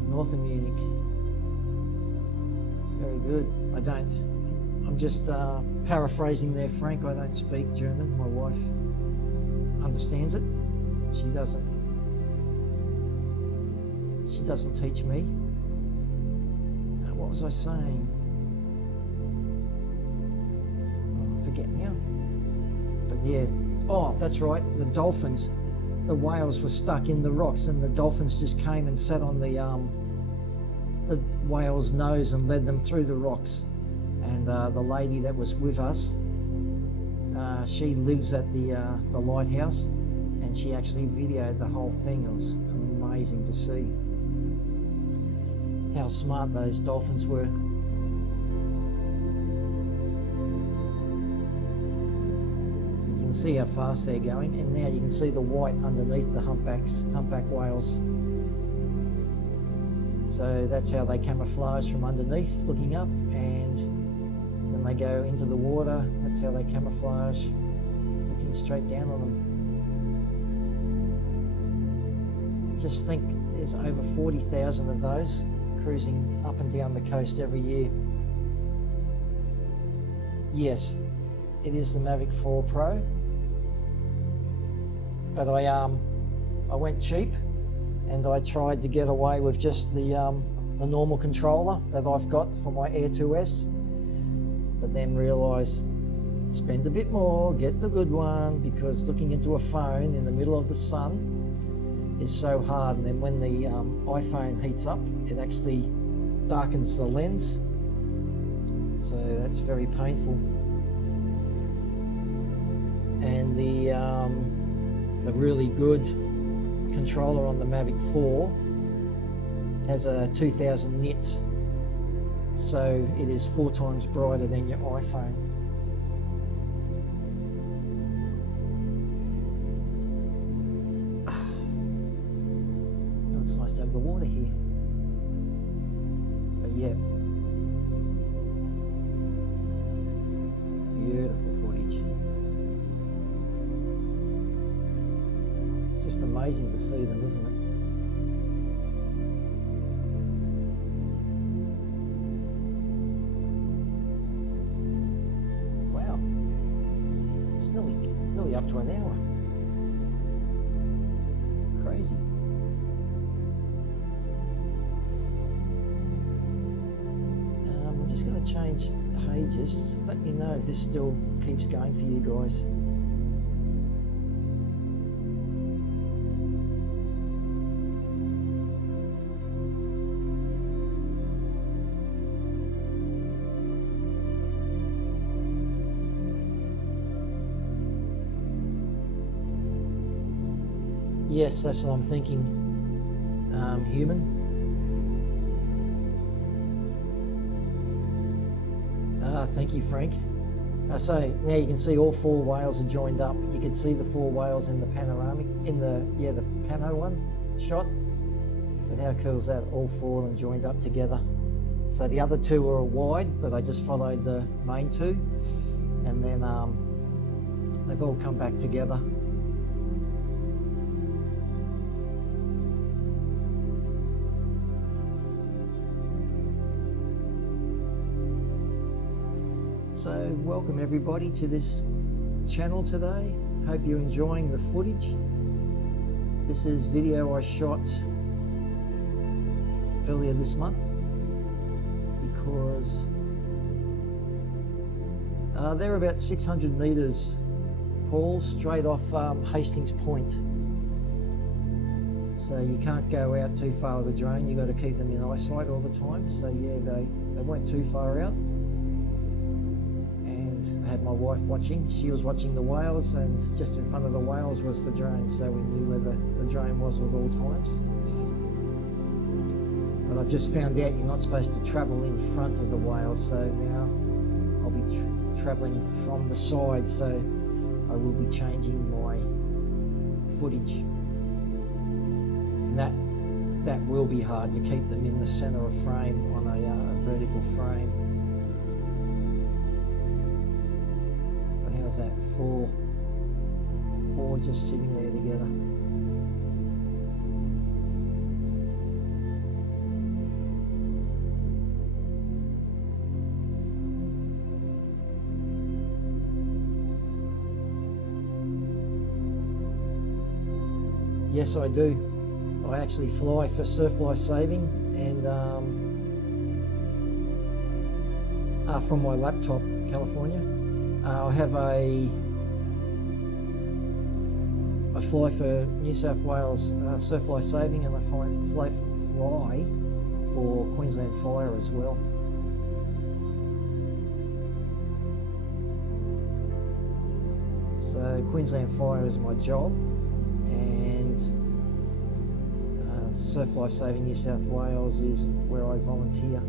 North of Munich. Very good. I'm just paraphrasing there, Frank. I don't speak German. My wife understands it. She doesn't teach me. What was I saying? I forget now. But yeah, oh, that's right. The dolphins, the whales were stuck in the rocks, and the dolphins just came and sat on the whale's nose and led them through the rocks. And the lady that was with us, she lives at the lighthouse, and she actually videoed the whole thing. It was amazing to see how smart those dolphins were. You can see how fast they're going, and now you can see the white underneath the humpback whales. So that's how they camouflage from underneath, looking up, and when they go into the water, that's how they camouflage, looking straight down on them. Just think there's over 40,000 of those cruising up and down the coast every year. Yes, it is the Mavic 4 Pro, but I went cheap, and I tried to get away with just the normal controller that I've got for my Air 2S, but then realised spend a bit more, get the good one, because looking into a phone in the middle of the sun is so hard. And then when the iPhone heats up, it actually darkens the lens, so that's very painful. And the really good controller on the Mavic 4 has a 2000 nits, so it is 4 times brighter than your iPhone. Oh, it's nice to have the water here. But yeah, beautiful footage. It's just amazing to see them, isn't it? Wow, it's nearly up to an hour. Crazy. I'm just going to change pages. Let me know if this still keeps going for you guys. Yes, that's what I'm thinking. Human. Thank you, Frank. So now you can see all 4 whales are joined up. You can see the 4 whales in the panoramic, in the pano one shot. But how cool is that? All 4 of them joined up together. So the other 2 are wide, but I just followed the main 2, and then they've all come back together. So welcome everybody to this channel today. Hope you're enjoying the footage. This is video I shot earlier this month because they're about 600 meters, Paul, straight off Hastings Point. So you can't go out too far with the drone. You've got to keep them in eyesight all the time. So yeah, they weren't too far out. I had my wife watching. She was watching the whales, and just in front of the whales was the drone, so we knew where the drone was at all times. But I've just found out you're not supposed to travel in front of the whales, so now I'll be traveling from the side, so I will be changing my footage. And that will be hard to keep them in the center of frame on a vertical frame. How's that? Four just sitting there together. Yes, I do. I actually fly for surf life saving, and from my laptop, California. I fly for New South Wales Surf Life Saving, and I fly for Queensland Fire as well. So Queensland Fire is my job, and Surf Life Saving New South Wales is where I volunteer.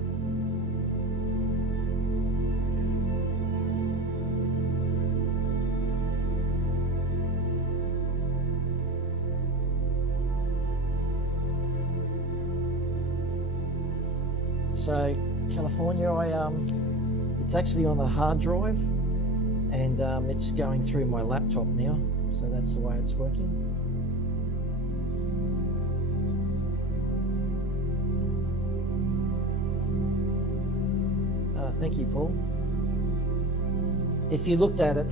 So California, it's actually on the hard drive, and it's going through my laptop now, so that's the way it's working. Thank you, Paul. If you looked at it,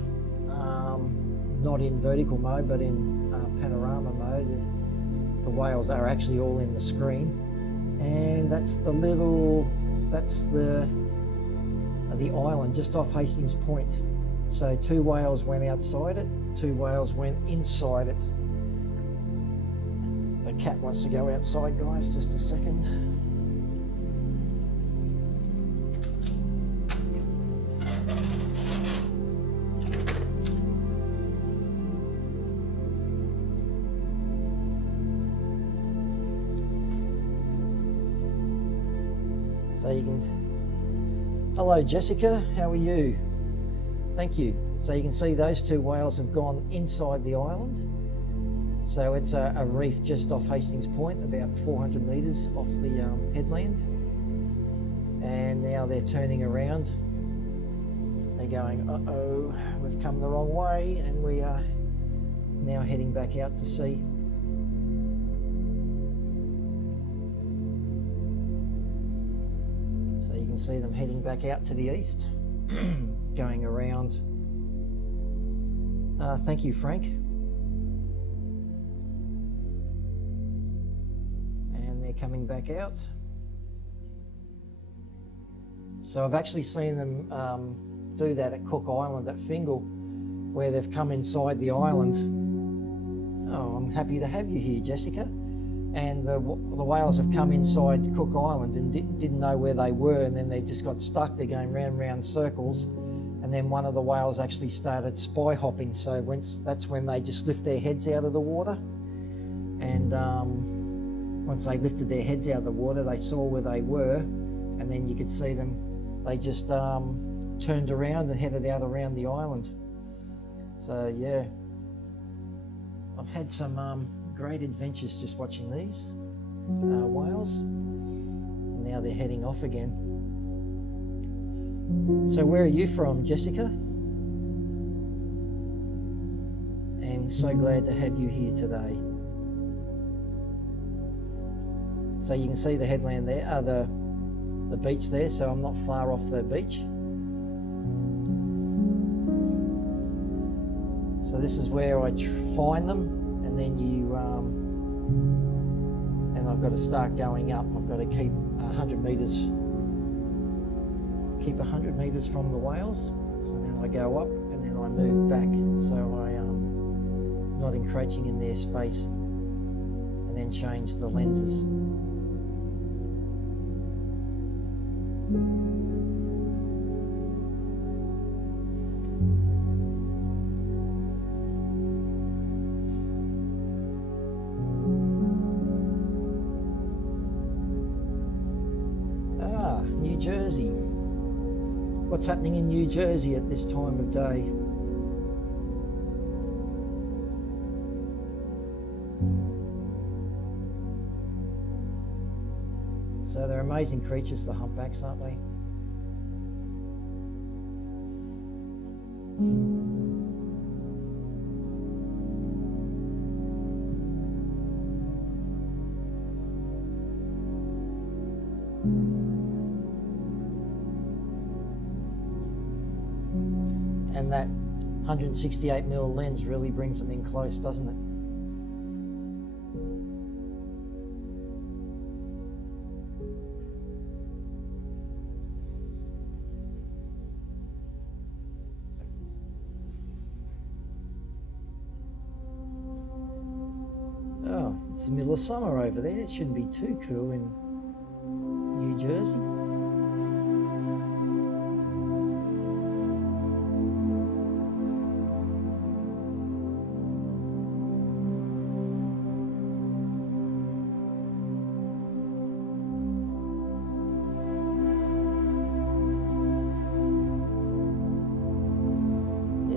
not in vertical mode, but in panorama mode, the whales are actually all in the screen. And that's the island just off Hastings Point. So 2 whales went outside it, 2 whales went inside it. The cat wants to go outside, guys, just a second. So you can, hello Jessica, how are you? Thank you. So you can see those 2 whales have gone inside the island. So it's a reef just off Hastings Point, about 400 meters off the headland. And now they're turning around. They're going, uh-oh, we've come the wrong way, and we are now heading back out to sea. So you can see them heading back out to the east, going around. Thank you, Frank. And they're coming back out. So I've actually seen them do that at Cook Island at Fingal, where they've come inside the island. Oh, I'm happy to have you here, Jessica. And the whales have come inside Cook Island and didn't know where they were, and then they just got stuck. They're going round and round circles, and then one of the whales actually started spy hopping. So that's when they just lift their heads out of the water, and once they lifted their heads out of the water, they saw where they were, and then you could see them. They just turned around and headed out around the island. So yeah, I've had some great adventures just watching these whales. Now they're heading off again. So where are you from, Jessica? And so glad to have you here today. So you can see the headland there, the beach there, so I'm not far off the beach. So this is where I find them, and then and I've got to start going up. I've got to keep 100 meters from the whales. So then I go up and then I move back, so I'm not encroaching in their space, and then change the lenses. New Jersey. What's happening in New Jersey at this time of day? So they're amazing creatures, the humpbacks, aren't they? And that 168mm lens really brings them in close, doesn't it? Oh, it's the middle of summer over there. It shouldn't be too cool in New Jersey.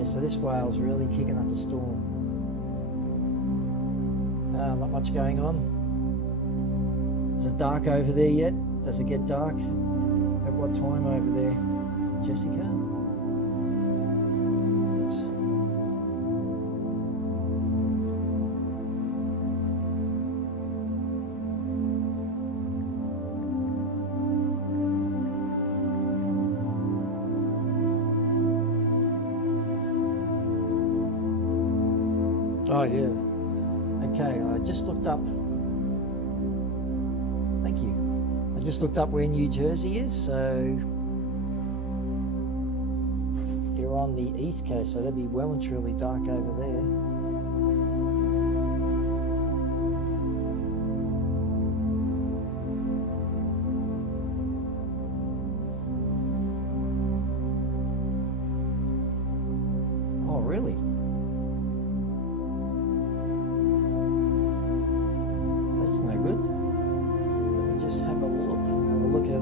So this whale's really kicking up a storm. Not much going on. Is it dark over there yet? Does it get dark? At what time over there, Jessica? Oh yeah. Okay, I just looked up. Thank you. I just looked up where New Jersey is. So you're on the east coast, so that'd be well and truly dark over there. Oh really? That's no good. Let me just have a look. Have a look at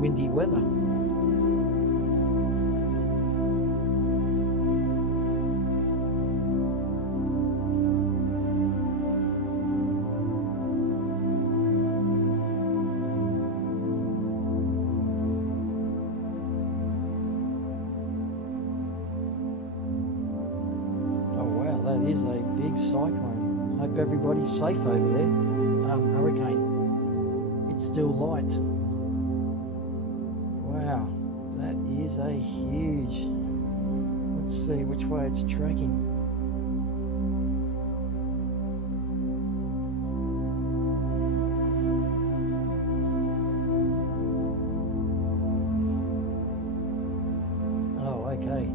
windy weather. Oh wow, that is a big cyclone. Hope everybody's safe over there. Hurricane. It's still light. Wow, that is a huge. Let's see which way it's tracking. Oh, okay.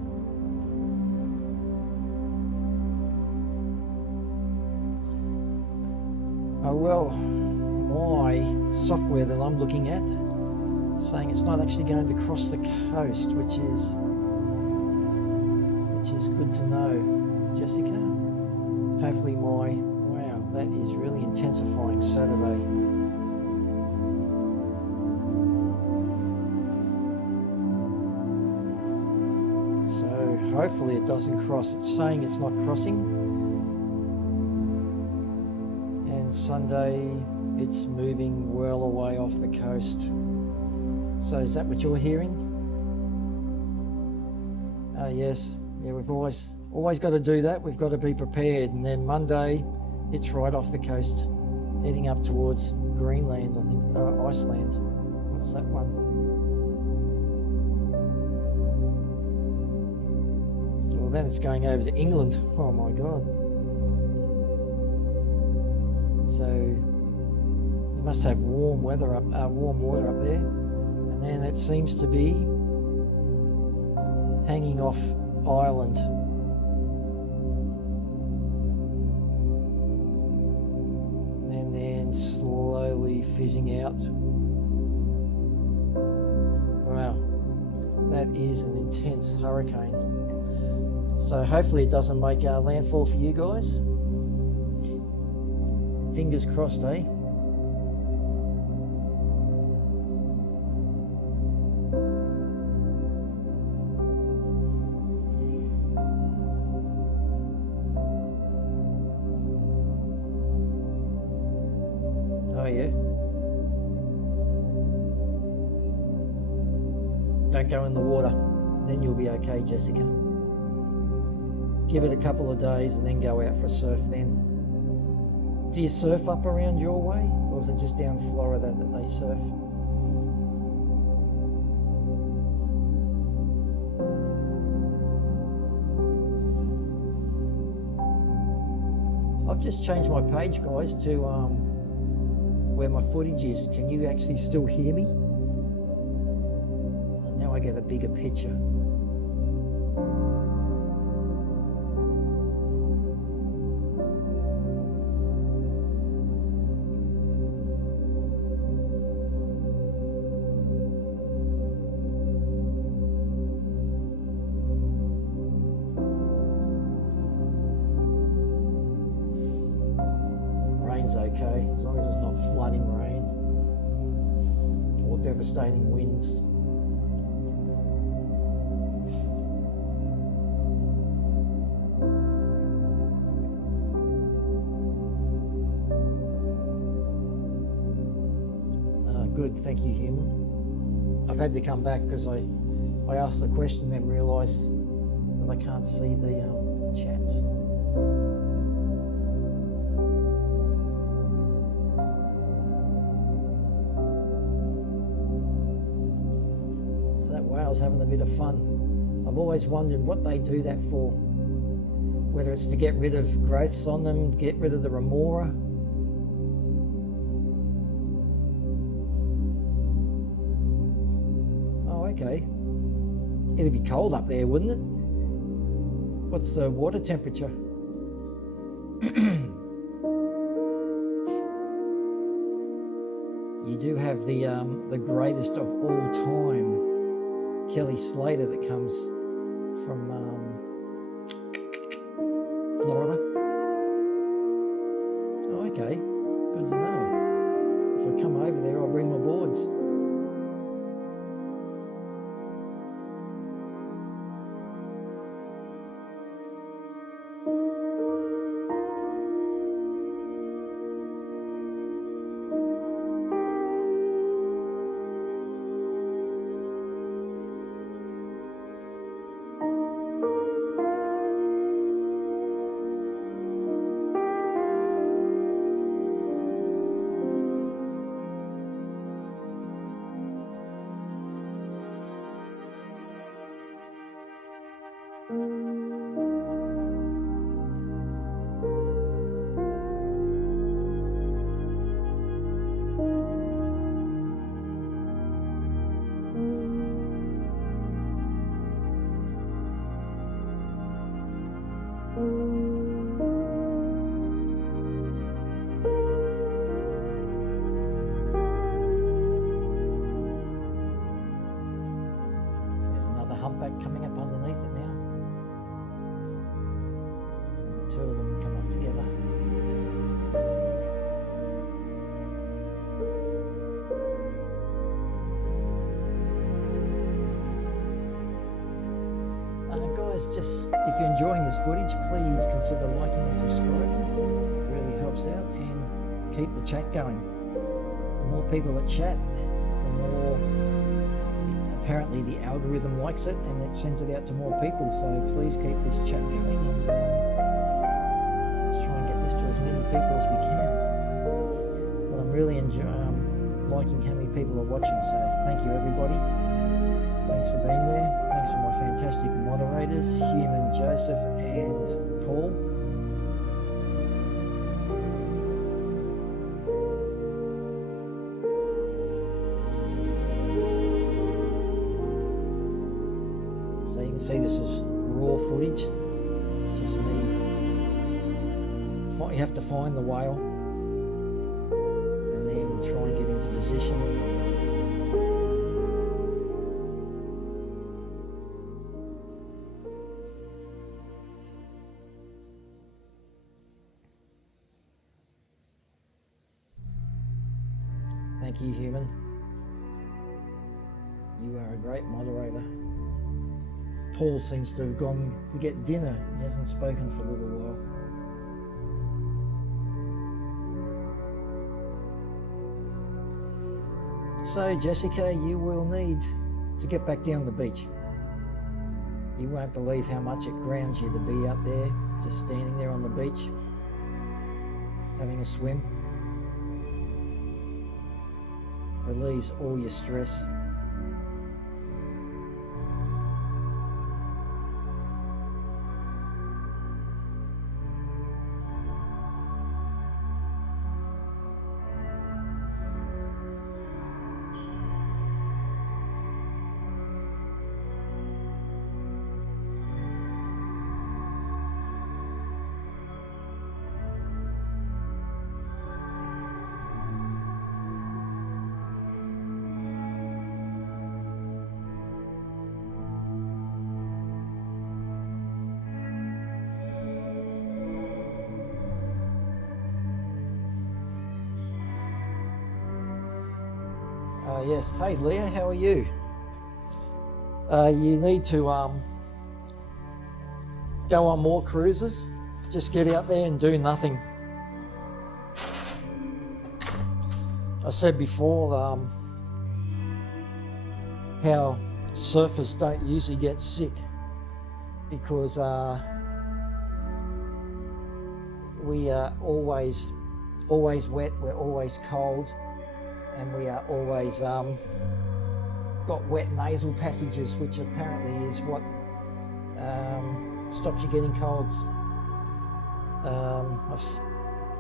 Oh well, my software that I'm looking at saying it's not actually going to cross the coast, which is good to know, Jessica. Hopefully wow, that is really intensifying Saturday. hopefully it doesn't cross. It's saying it's not crossing. And Sunday, it's moving well away off the coast. So is that what you're hearing? Yes. Yeah, we've always got to do that. We've got to be prepared. And then Monday, it's right off the coast, heading up towards Greenland, I think, Iceland. What's that one? Well, then it's going over to England. Oh my God. So you must have warm water up there. And then it seems to be hanging off Ireland. And then slowly fizzing out. Wow, that is an intense hurricane. So hopefully it doesn't make landfall for you guys. Fingers crossed, eh? Oh yeah. Don't go in the water, then you'll be okay, Jessica. Give it a couple of days and then go out for a surf then. Do you surf up around your way, or is it just down Florida that they surf? I've just changed my page, guys, to where my footage is. Can you actually still hear me? And now I get a bigger picture. Okay, as long as it's not flooding rain or devastating winds. Good, thank you, human. I've had to come back because I asked the question, then realised that I can't see the chats. I was having a bit of fun. I've always wondered what they do that for. Whether it's to get rid of growths on them, get rid of the remora. Oh, okay. It'd be cold up there, wouldn't it? What's the water temperature? You do have the greatest of all time, Kelly Slater, that comes from Florida. Oh, okay. Good to know. If I come over there, I'll bring my boards. Humpback coming up underneath it now. guys, just if you're enjoying this footage, please consider liking and subscribing. It really helps out, and keep the chat going. The more people that chat, the more apparently the algorithm likes it and it sends it out to more people. So please keep this chat going, and let's try and get this to as many people as we can. But I'm really liking how many people are watching, so thank you everybody. Thanks for being there. Thanks for my fantastic moderators, Human, Joseph and Paul. So you can see this is raw footage, just me. You have to find the whale and then try and get into position. Thank you, Human. You are a great moderator. Paul seems to have gone to get dinner. He hasn't spoken for a little while. So, Jessica, you will need to get back down the beach. You won't believe how much it grounds you to be out there, just standing there on the beach, having a swim. Relieves all your stress. Yes, hey Leah, how are you? You need to go on more cruises. Just get out there and do nothing. I said before how surfers don't usually get sick because we are always wet, we're always cold, and we are always got wet nasal passages, which apparently is what stops you getting colds. I've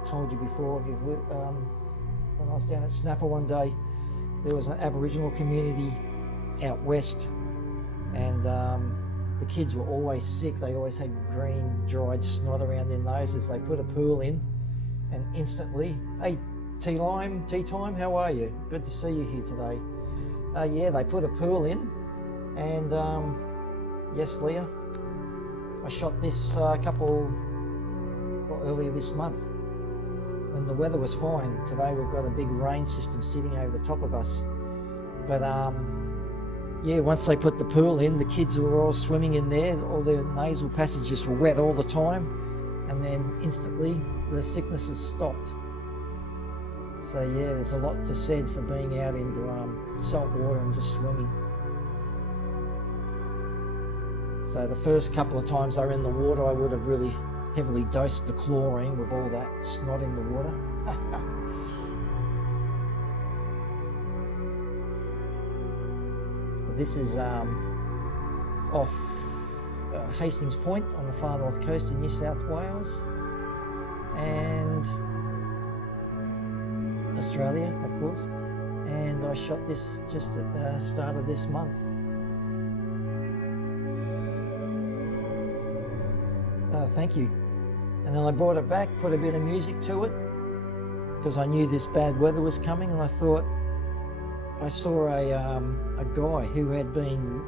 told you before, when I was down at Snapper one day, there was an Aboriginal community out west, and the kids were always sick. They always had green dried snot around their noses. They put a pool in and instantly, hey, tea time, how are you? Good to see you here today. Yeah, they put a pool in, and yes, Leah, I shot this earlier this month when the weather was fine. Today we've got a big rain system sitting over the top of us, but yeah, once they put the pool in, the kids were all swimming in there, all their nasal passages were wet all the time, and then instantly the sicknesses stopped. So yeah, there's a lot to said for being out into salt water and just swimming. So the first couple of times I were in the water, I would have really heavily dosed the chlorine with all that snot in the water. This is off Hastings Point on the far north coast in New South Wales and Australia, of course, and I shot this just at the start of this month. Thank you. And then I brought it back, put a bit of music to it, because I knew this bad weather was coming, and I thought, I saw a guy who had been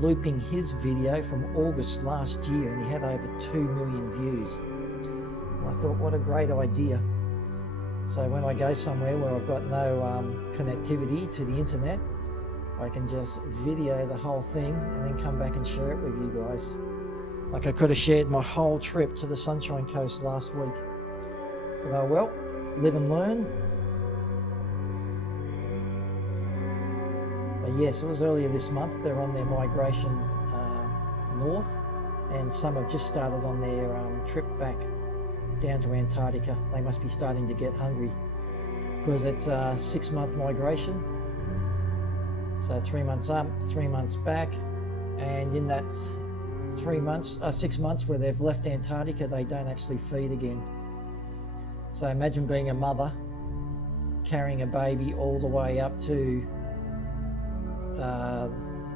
looping his video from August last year, and he had over 2 million views. And I thought, what a great idea. So when I go somewhere where I've got no connectivity to the internet, I can just video the whole thing and then come back and share it with you guys. Like I could have shared my whole trip to the Sunshine Coast last week. But well, live and learn. But yes, it was earlier this month. They're on their migration north, and some have just started on their trip back down to Antarctica. They must be starting to get hungry because it's a 6-month migration. So 3 months up, 3 months back, and in that 6 months where they've left Antarctica, they don't actually feed again. So imagine being a mother carrying a baby all the way up to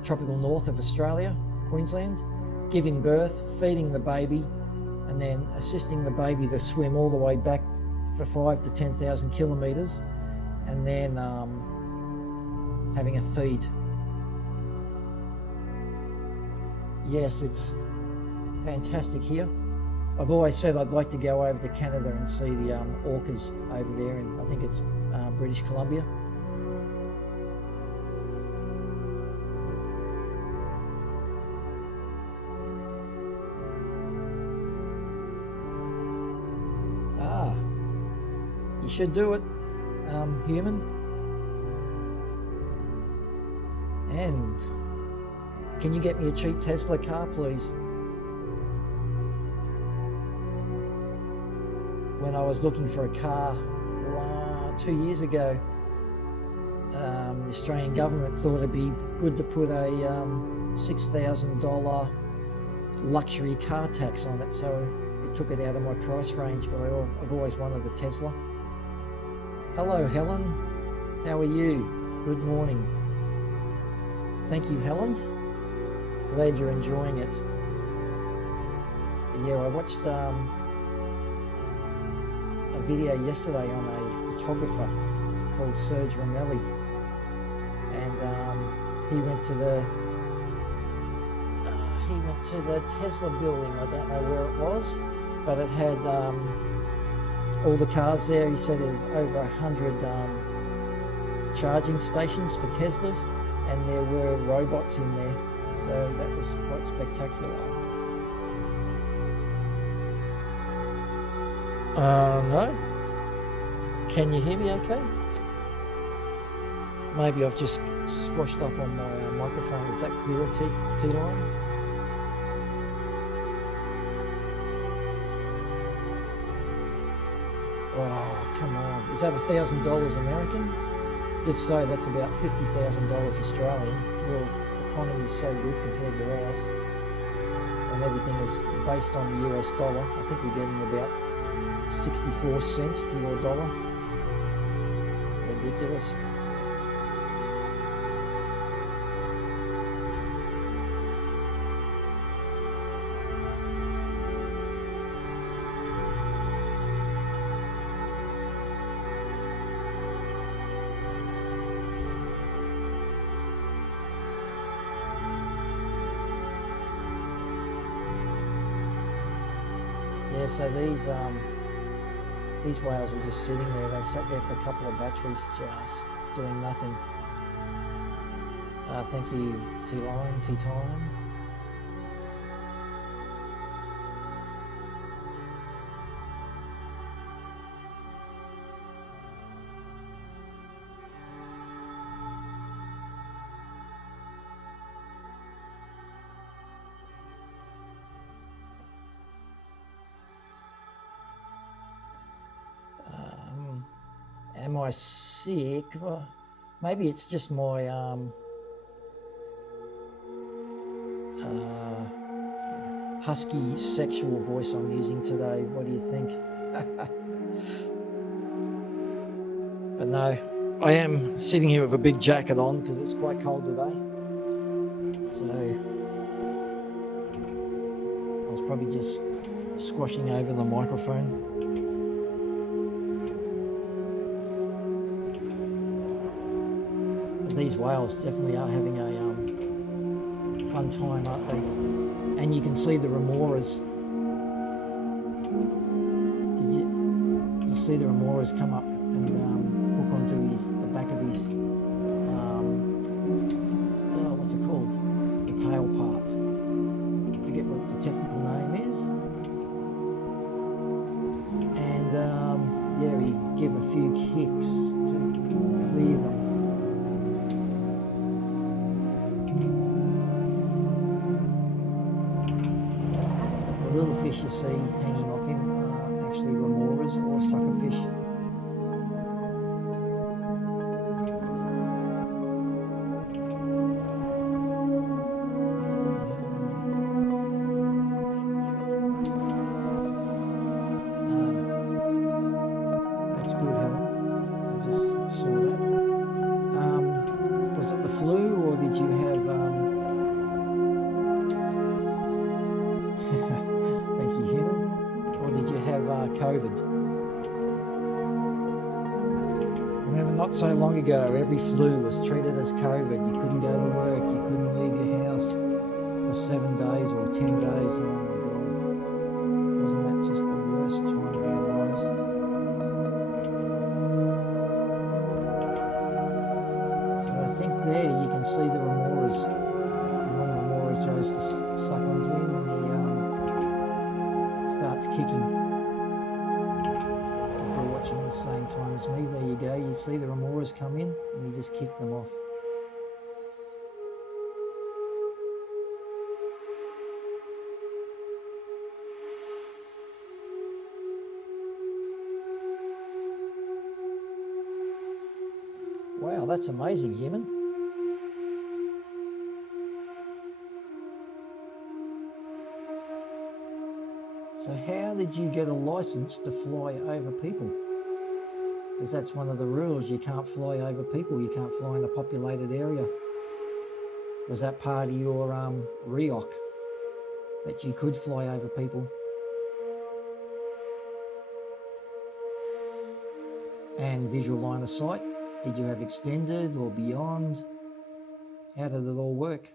tropical north of Australia, Queensland, giving birth, feeding the baby, and then assisting the baby to swim all the way back for 5,000 to 10,000 kilometres, and then having a feed. Yes, it's fantastic here. I've always said I'd like to go over to Canada and see the orcas over there, and I think it's British Columbia. You should do it, human. And can you get me a cheap Tesla car, please? When I was looking for a car 2 years ago, the Australian government thought it'd be good to put a $6,000 luxury car tax on it, so it took it out of my price range, but I've always wanted a Tesla. Hello, Helen. How are you? Good morning. Thank you, Helen. Glad you're enjoying it. Yeah, I watched a video yesterday on a photographer called Serge Ramelli, and he went to the Tesla building. I don't know where it was, but it had all the cars there. He said there's over 100 charging stations for Teslas, and there were robots in there, so that was quite spectacular. No? Can you hear me okay? Maybe I've just squashed up on my microphone. Is that clearer, T-Line? Oh, come on. Is that $1,000 American? If so, that's about $50,000 Australian. Your economy is so good compared to ours. And everything is based on the US dollar. I think we're getting about 64 cents to your dollar. Ridiculous. Yeah, so these whales were just sitting there. They sat there for a couple of batteries, just doing nothing. Thank you, T-Line, T-Time. Am I sick? Well, maybe it's just my husky sexual voice I'm using today. What do you think? But no, I am sitting here with a big jacket on because it's quite cold today. So I was probably just squashing over the microphone. These whales definitely are having a fun time, aren't they? And you can see the remoras. Did you see the remoras come up and hook onto the back of his fish you see hanging off him are actually remoras or suckerfish. That's good, Helen. I just saw that. Was it the flu, or did you have thank you, human, or did you have COVID? Remember, not so long ago, every flu was treated as COVID. You couldn't go to work, you couldn't leave your house for 7 days or 10 days. Oh my God, wasn't that just the worst time of our lives? So I think there you can see the remoras. One remora tries to suck onto him, and he starts kicking. If you're watching at the same time as me, there you go. You see the remoras come in, and you just kick them off. Wow, that's amazing, human. So how did you get a license to fly over people? Because that's one of the rules, you can't fly over people, you can't fly in a populated area. Was that part of your REOC, that you could fly over people? And visual line of sight, did you have extended or beyond? How did it all work?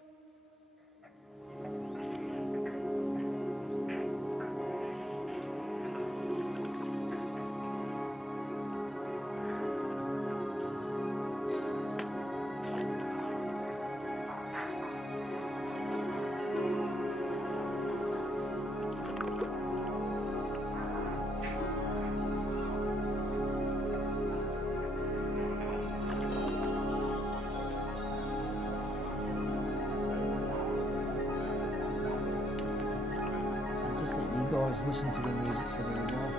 Guys, listen to the music for a little while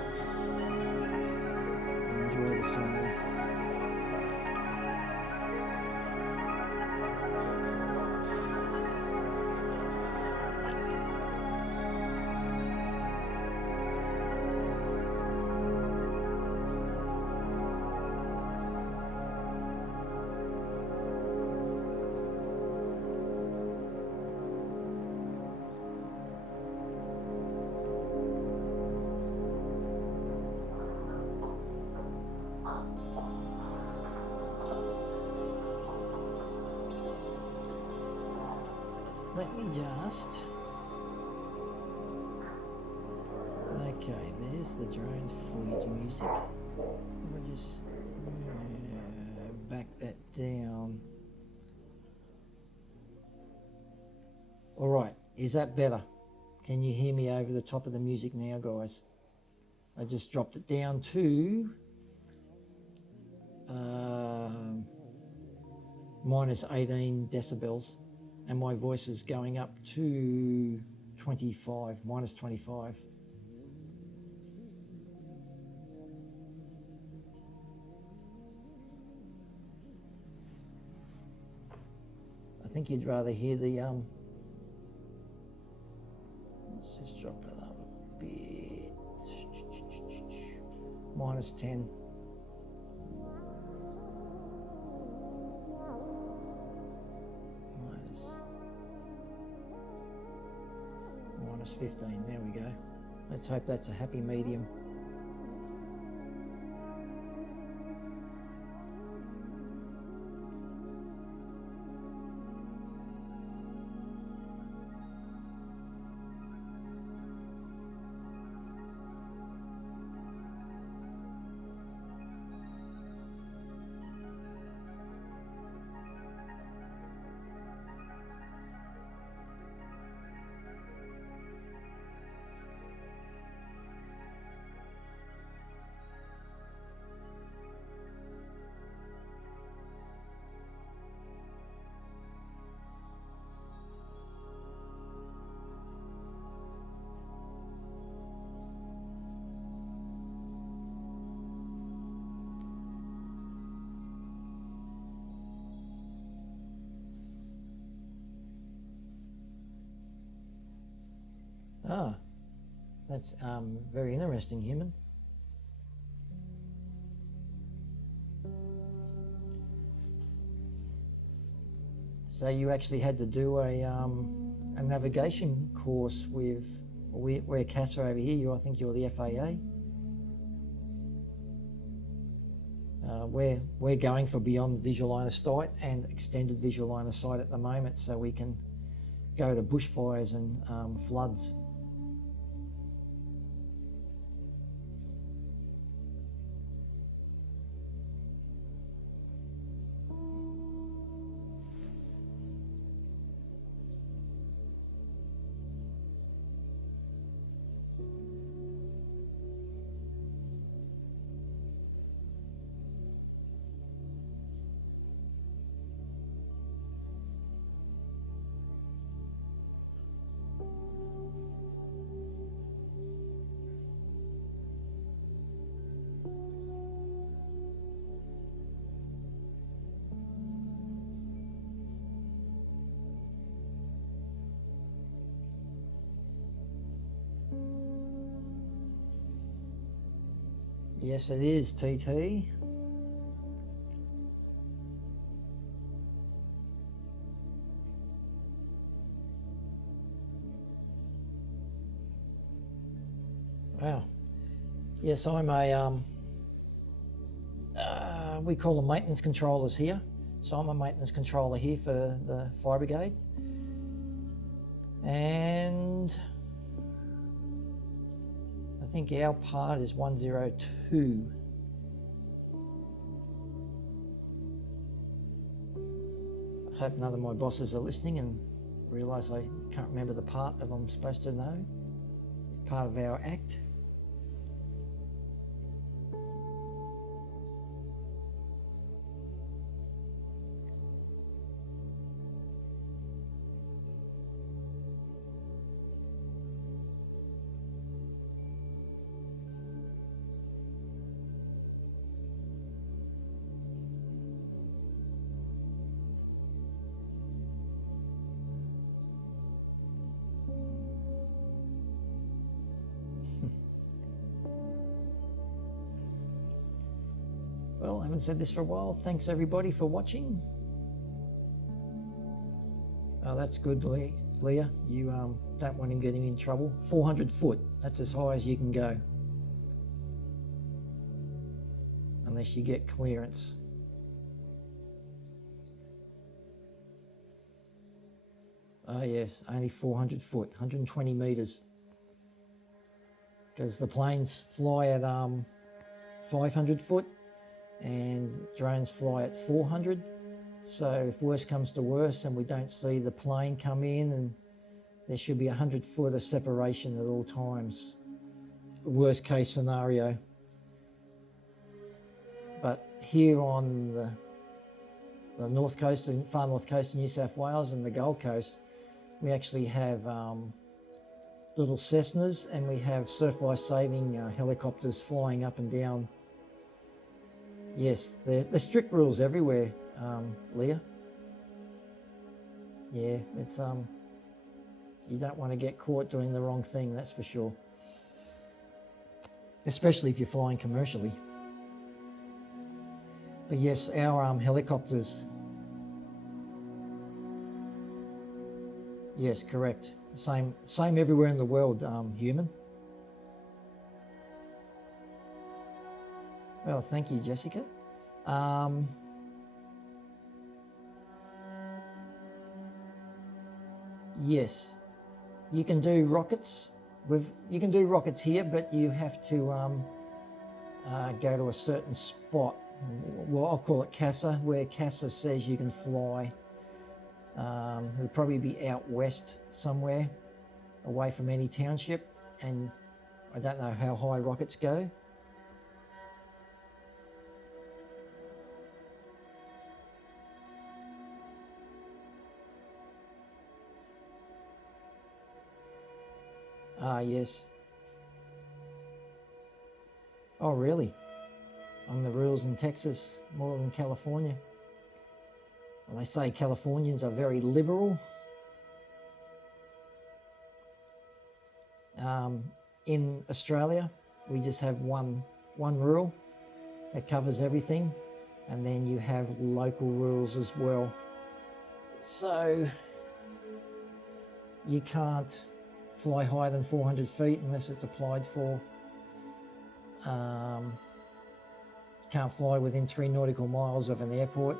and enjoy the scenery. Let me just... Okay, there's the drone footage music. We'll just back that down. All right, is that better? Can you hear me over the top of the music now, guys? I just dropped it down to minus 18 decibels. And my voice is going up to 25, minus 25. I think you'd rather hear the, let's just drop it up a bit. Minus 10. Minus 15, there we go. Let's hope that's a happy medium. Ah, that's very interesting, human. So you actually had to do a navigation course with, we're CASA over here, I think you're the FAA. We're going for beyond visual line of sight and extended visual line of sight at the moment, so we can go to bushfires and floods. Yes, it is, TT. Wow. Yes, I'm a, we call them maintenance controllers here. So I'm a maintenance controller here for the fire brigade. And I think our part is 102. I hope none of my bosses are listening and realise I can't remember the part that I'm supposed to know. It's part of our act. Well, I haven't said this for a while. Thanks everybody for watching. Oh, that's good, Leah. You don't want him getting in trouble. 400 foot, that's as high as you can go. Unless you get clearance. Oh yes, only 400 foot, 120 meters. Because the planes fly at 500 foot and drones fly at 400. So if worse comes to worse and we don't see the plane come in, and there should be 100 foot of separation at all times. Worst case scenario. But here on the north coast and far north coast of New South Wales and the Gold Coast, we actually have little Cessnas, and we have surf life saving helicopters flying up and down. Yes, there's strict rules everywhere, Leah. Yeah, it's you don't want to get caught doing the wrong thing, that's for sure. Especially if you're flying commercially. But yes, our helicopters. Yes, correct. Same everywhere in the world, human. Well, thank you, Jessica. Yes, you can do rockets. You can do rockets here, but you have to go to a certain spot. Well, I'll call it CASA, where CASA says you can fly. It'll probably be out west somewhere, away from any township, and I don't know how high rockets go. Ah, yes. Oh, really? On the rules in Texas more than California. Well, they say Californians are very liberal. In Australia, we just have one rule that covers everything, and then you have local rules as well. So you can't fly higher than 400 feet unless it's applied for. You can't fly within 3 nautical miles of an airport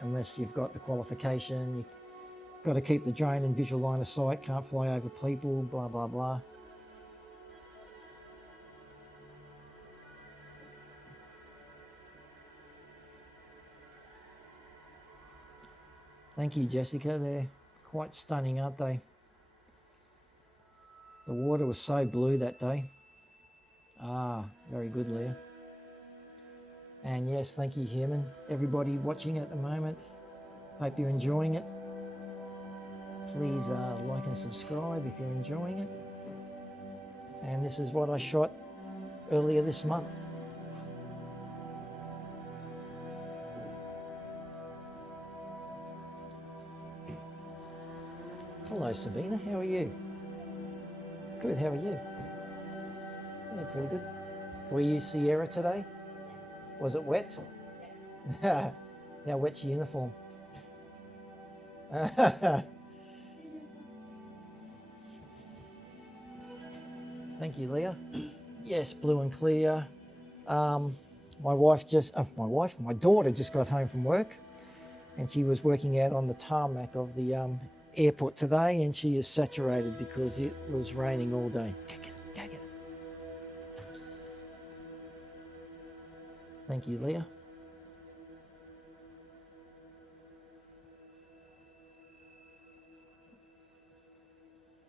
unless you've got the qualification. You've got to keep the drone in visual line of sight, can't fly over people, blah, blah, blah. Thank you, Jessica. They're quite stunning, aren't they? The water was so blue that day. Ah, very good, Leah. And yes, thank you, Human. Everybody watching at the moment, hope you're enjoying it. Please like and subscribe if you're enjoying it. And this is what I shot earlier this month. Hello, Sabina. How are you? Good. How are you? Yeah, pretty good. Were you Sierra today? Was it wet? How wet's your uniform? Thank you, Leah. Yes, blue and clear. My daughter just got home from work, and she was working out on the tarmac of the airport today, and she is saturated because it was raining all day. Go get it, go get it. Thank you, Leah.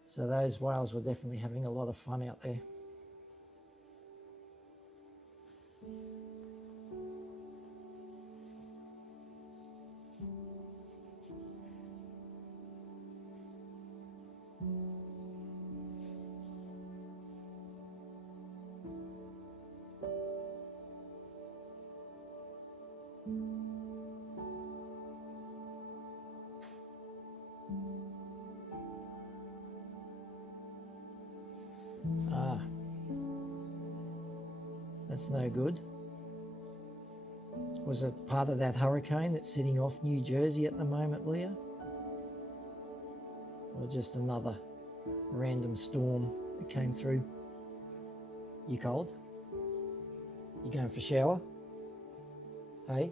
So those whales were definitely having a lot of fun out there. That's no good. Was it part of that hurricane that's sitting off New Jersey at the moment, Leah? Or just another random storm that came through? You cold? You going for a shower? Hey?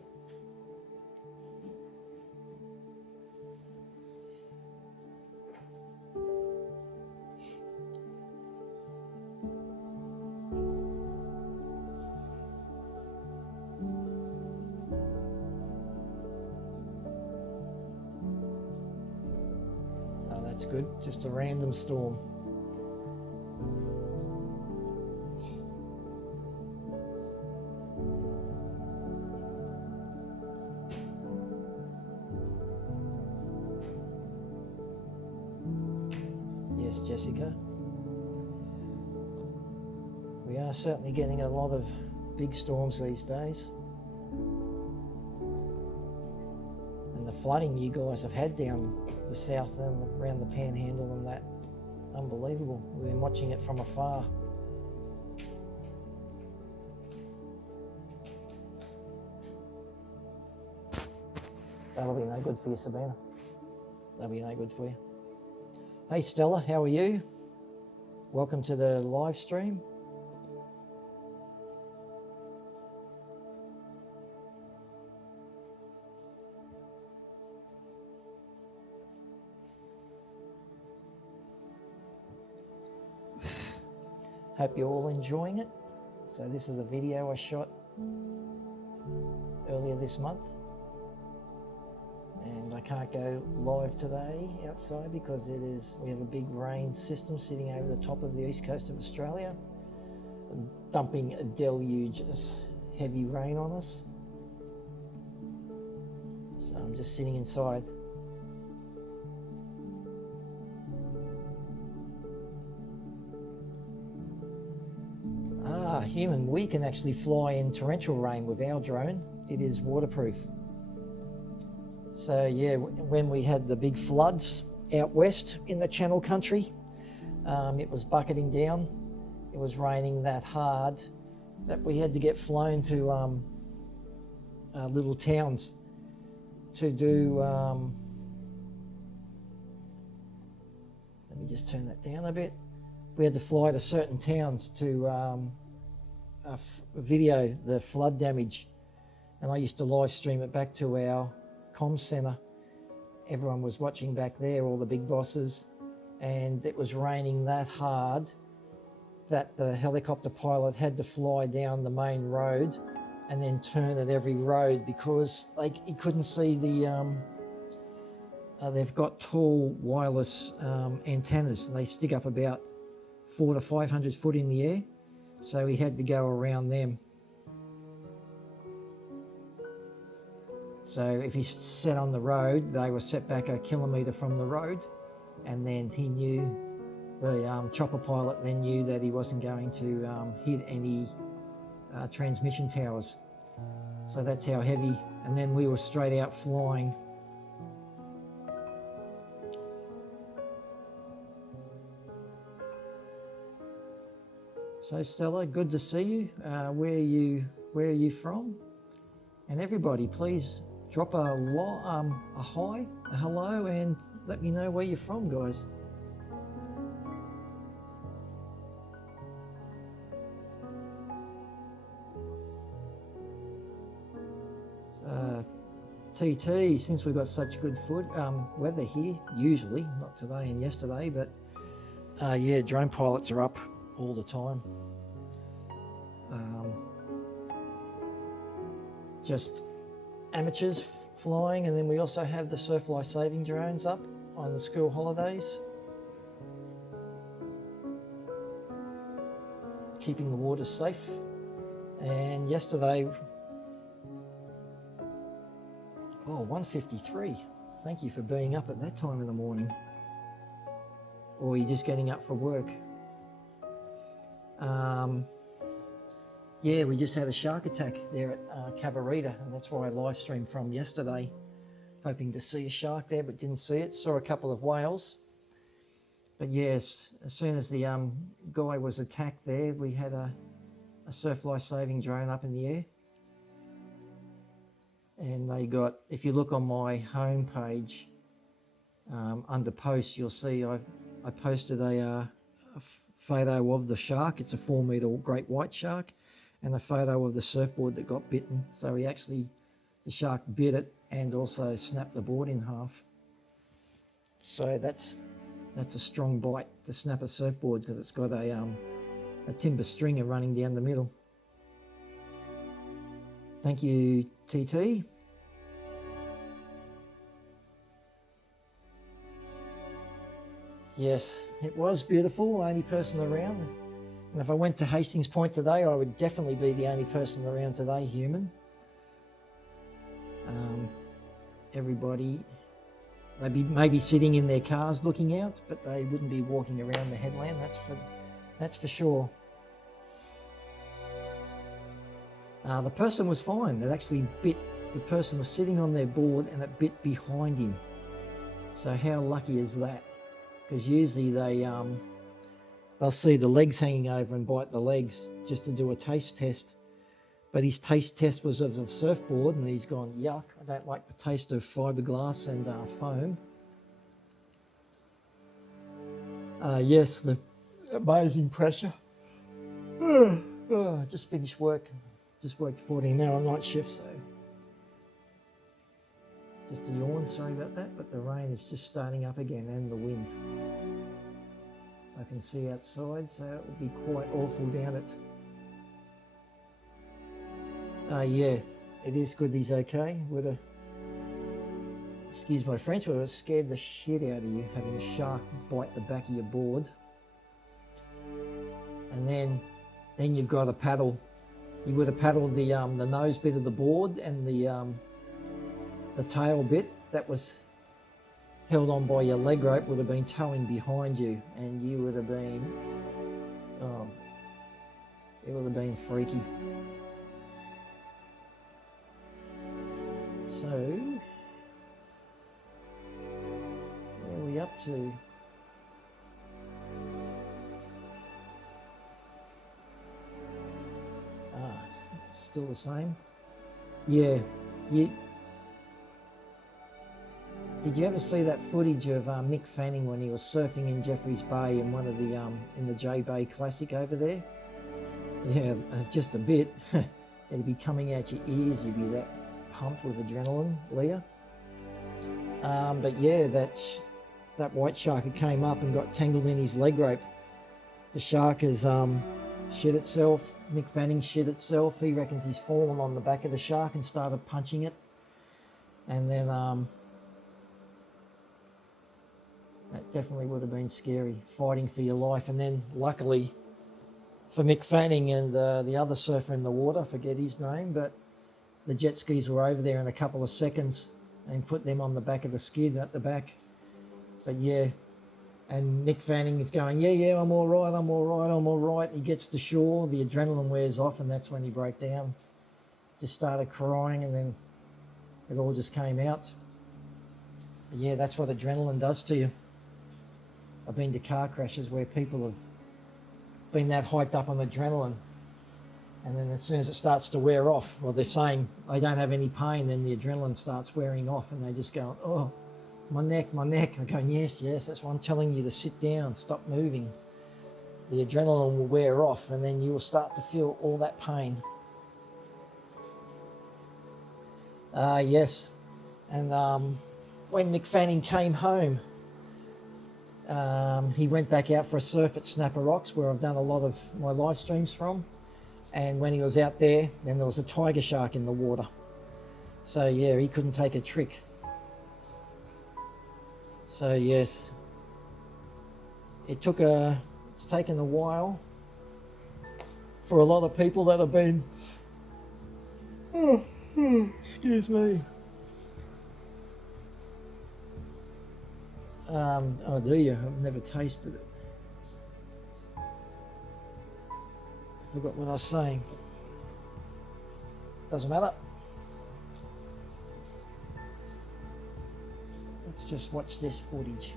That's good, just a random storm. Yes, Jessica. We are certainly getting a lot of big storms these days. And the flooding you guys have had down the south and around the Panhandle and that, unbelievable. We've been watching it from afar. That'll be no good for you, Sabina. That'll be no good for you. Hey Stella, how are you? Welcome to the live stream. Hope you're all enjoying it. So this is a video I shot earlier this month, and I can't go live today outside because we have a big rain system sitting over the top of the east coast of Australia, dumping a deluge of heavy rain on us. So I'm just sitting inside. Human, we can actually fly in torrential rain with our drone. It is waterproof. So yeah, when we had the big floods out west in the Channel Country, It was bucketing down. It was raining that hard that we had to get flown to little towns to do, let me just turn that down a bit. We had to fly to certain towns to video the flood damage, and I used to live stream it back to our comm centre. Everyone was watching back there, all the big bosses, and it was raining that hard that the helicopter pilot had to fly down the main road and then turn at every road because he couldn't see the they've got tall wireless antennas, and they stick up about 400 to 500 foot in the air, so he had to go around them. So if he sat on the road, they were set back a kilometre from the road, and then he knew, the chopper pilot then knew that he wasn't going to hit any transmission towers. So that's how heavy, and then we were straight out flying. So Stella, good to see you. Where are you from? And everybody, please drop a hi, a hello, and let me know where you're from, guys. TT, since we've got such good weather here, usually, not today and yesterday, but yeah, drone pilots are up all the time. Just amateurs flying, and then we also have the surf life saving drones up on the school holidays, keeping the waters safe. And yesterday, 1:53. Thank you for being up at that time in the morning, or you're just getting up for work. Yeah, we just had a shark attack there at Cabarita, and that's where I live streamed from yesterday, hoping to see a shark there, but didn't see it. Saw a couple of whales. But yes, as soon as the guy was attacked there, we had a surf life saving drone up in the air. And they got, if you look on my home page, under posts, you'll see I posted a photo of the shark. It's a 4-metre great white shark, and a photo of the surfboard that got bitten. So the shark bit it and also snapped the board in half. So that's a strong bite to snap a surfboard, because it's got a timber stringer running down the middle. Thank you, TT. Yes, it was beautiful, only person around. And if I went to Hastings Point today, I would definitely be the only person around today, human. Everybody, they'd be maybe sitting in their cars looking out, but they wouldn't be walking around the headland, that's for sure. The person was fine. It actually bit, the person was sitting on their board and it bit behind him. So how lucky is that? Because usually they'll see the legs hanging over and bite the legs just to do a taste test. But his taste test was of a surfboard, and he's gone, yuck, I don't like the taste of fiberglass and foam. Yes, the amazing pressure. I just finished work. Just worked 14-hour night shift, so just a yawn, sorry about that, but the rain is just starting up again, and the wind. I can see outside, so it will be quite awful down it. Yeah, it is good he's okay. Excuse my French, but it scared the shit out of you, having a shark bite the back of your board. And then you've got to paddle. You would have paddled the nose bit of the board and the tail bit that was held on by your leg rope would have been towing behind you, and you would have been, it would have been freaky. So, where are we up to? still the same. Yeah, did you ever see that footage of Mick Fanning when he was surfing in Jeffreys Bay in one of the in the J Bay Classic over there? Yeah, just a bit. It'd be coming out your ears. You'd be that pumped with adrenaline, Leah. But yeah, that white shark had came up and got tangled in his leg rope. The shark has shit itself. Mick Fanning shit itself. He reckons he's fallen on the back of the shark and started punching it. And then that definitely would have been scary, fighting for your life. And then luckily for Mick Fanning and the other surfer in the water, I forget his name, but the jet skis were over there in a couple of seconds and put them on the back of the skid at the back. But yeah, and Mick Fanning is going, yeah, I'm all right. He gets to shore, the adrenaline wears off, and that's when he broke down. Just started crying, and then it all just came out. But yeah, that's what adrenaline does to you. I've been to car crashes where people have been that hyped up on adrenaline, and then as soon as it starts to wear off, well, they're saying they don't have any pain, then the adrenaline starts wearing off, and they just go, oh, my neck. I'm going, yes, that's why I'm telling you to sit down, stop moving. The adrenaline will wear off, and then you will start to feel all that pain. Yes, and when Mick Fanning came home, he went back out for a surf at Snapper Rocks, where I've done a lot of my live streams from. And when he was out there, then there was a tiger shark in the water. So yeah, he couldn't take a trick. So yes, it's taken a while for a lot of people that have been, excuse me. Oh do you? I've never tasted it. I forgot what I was saying. Doesn't matter. Let's just watch this footage.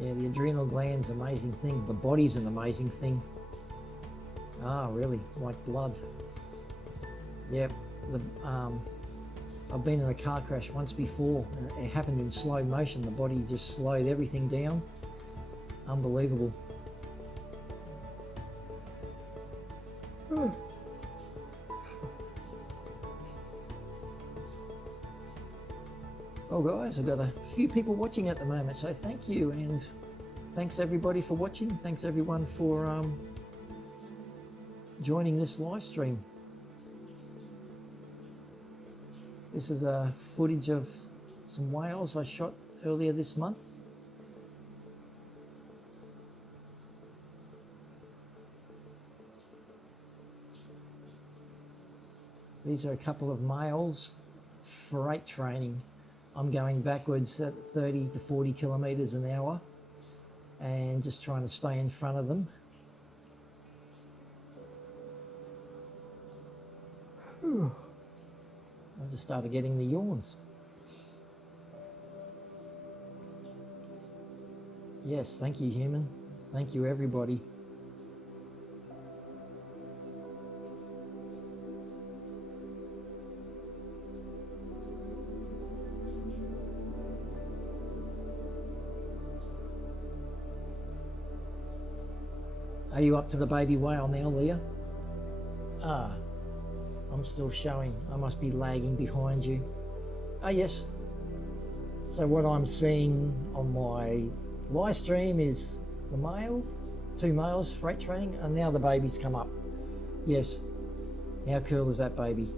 Yeah, the adrenal gland's an amazing thing. The body's an amazing thing. Ah, really? Like blood. Yep. I've been in a car crash once before. It happened in slow motion. The body just slowed everything down. Unbelievable. Well guys, I've got a few people watching at the moment, so thank you, and thanks everybody for watching. Thanks everyone for joining this live stream. This is a footage of some whales I shot earlier this month. These are a couple of males, freight training. I'm going backwards at 30 to 40 kilometers an hour and just trying to stay in front of them. I just started getting the yawns. Yes, thank you, human. Thank you, everybody. Are you up to the baby whale now, Leah? Ah, I'm still showing. I must be lagging behind you. Ah, yes. So what I'm seeing on my live stream is the male, 2 males, freight training, and now the baby's come up. Yes. How cool is that baby?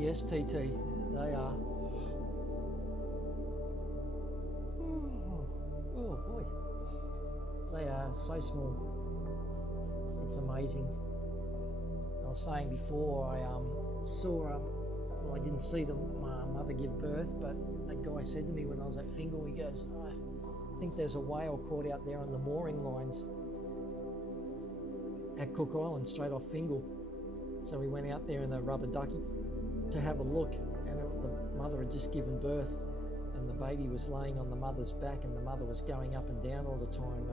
Yes, TT, they are. They are so small. It's amazing. I was saying before, I saw, well, I didn't see my mother give birth, but a guy said to me when I was at Fingal, he goes, I think there's a whale caught out there on the mooring lines at Cook Island, straight off Fingal. So we went out there in the rubber ducky to have a look, and the mother had just given birth, and the baby was laying on the mother's back, and the mother was going up and down all the time,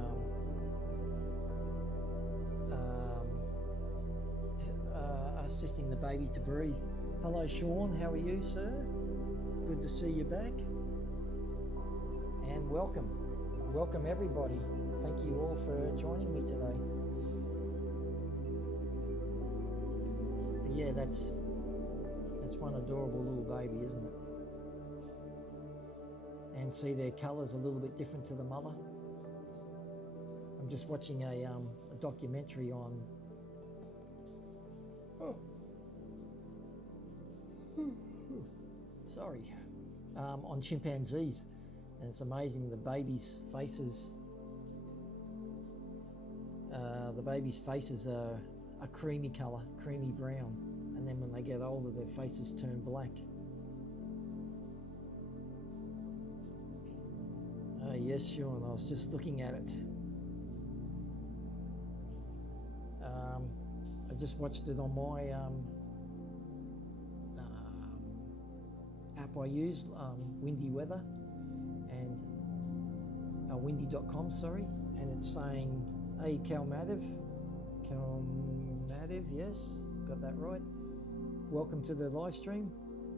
assisting the baby to breathe. Hello Sean, how are you, sir? Good to see you back. And welcome. Welcome everybody. Thank you all for joining me today. But yeah, that's one adorable little baby, isn't it? And see, their colour's a little bit different to the mother. I'm just watching a documentary on on chimpanzees, and it's amazing. The babies' faces are a creamy colour, creamy brown, and then when they get older their faces turn black. Yes, Sean, I was just looking at it. I just watched it on my app I use, Windy Weather, and windy.com, sorry, and it's saying, hey, Calmativ, yes, got that right. Welcome to the live stream,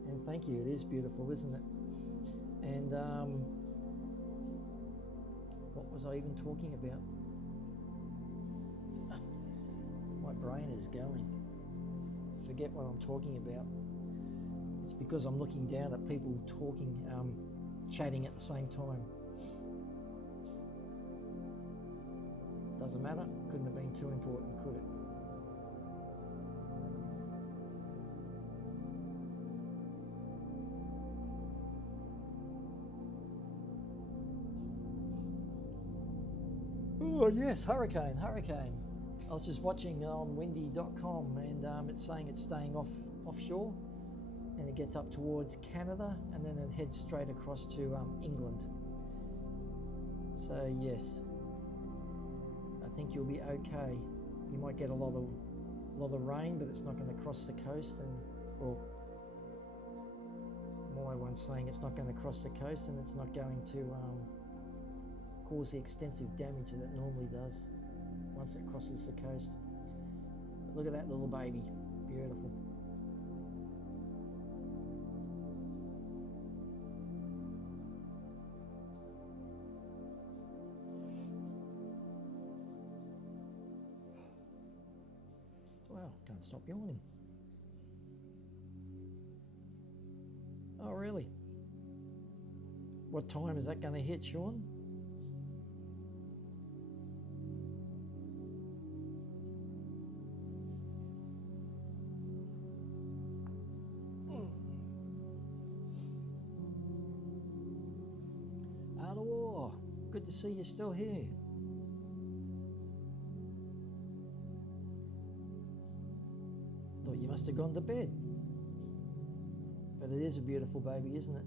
and thank you. It is beautiful, isn't it? And what was I even talking about? My brain is going. Forget what I'm talking about. It's because I'm looking down at people talking, chatting at the same time. Doesn't matter. Couldn't have been too important, could it? Oh yes, hurricane. I was just watching on windy.com, and it's saying it's staying offshore, and it gets up towards Canada, and then it heads straight across to England. So yes, I think you'll be okay. You might get a lot of rain, but it's not going to cross the coast, and my one's saying it's not going to cross the coast, and it's not going to cause the extensive damage that it normally does once it crosses the coast. But look at that little baby, beautiful. Wow, can't stop yawning. Oh really? What time is that going to hit, Sean? Good to see you still here. Thought you must have gone to bed. But it is a beautiful baby, isn't it?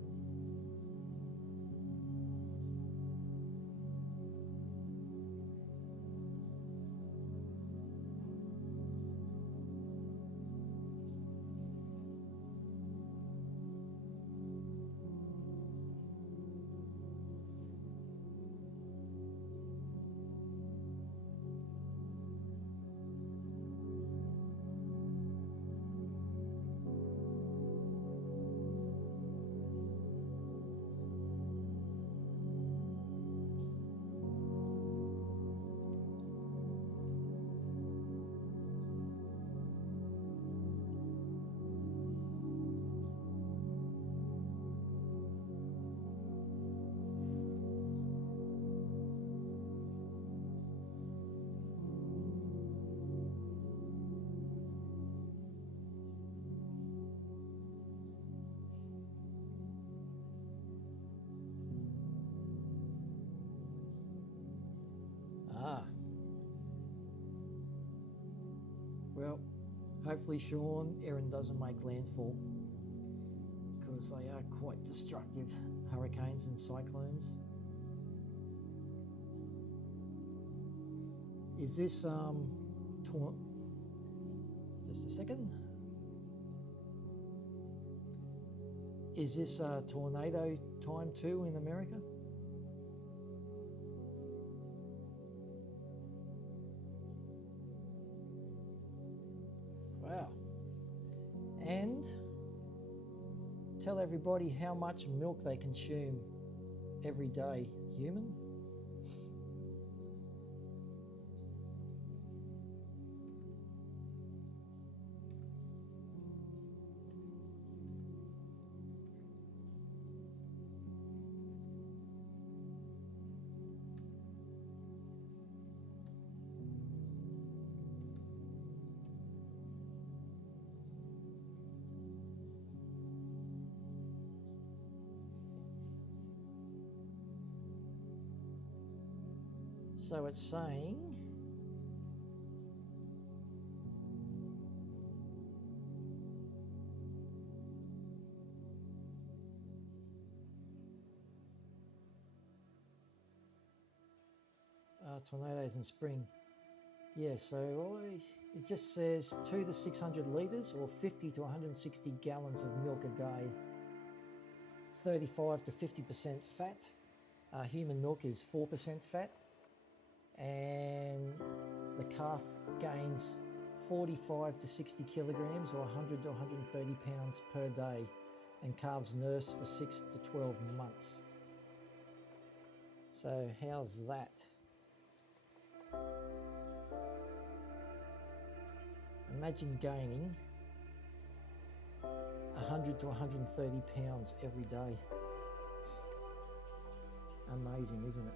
Well, hopefully Sean, Erin doesn't make landfall, because they are quite destructive, hurricanes and cyclones. Is this just a second. Is this tornado time too in America? Wow. And tell everybody how much milk they consume every day, human. So it's saying tornadoes in spring. Yeah, so it just says 2 to 600 litres or 50 to 160 gallons of milk a day, 35 to 50% fat. Human milk is 4% fat. And the calf gains 45 to 60 kilograms or 100 to 130 pounds per day, and calves nurse for 6 to 12 months. So how's that? Imagine gaining 100 to 130 pounds every day. Amazing, isn't it?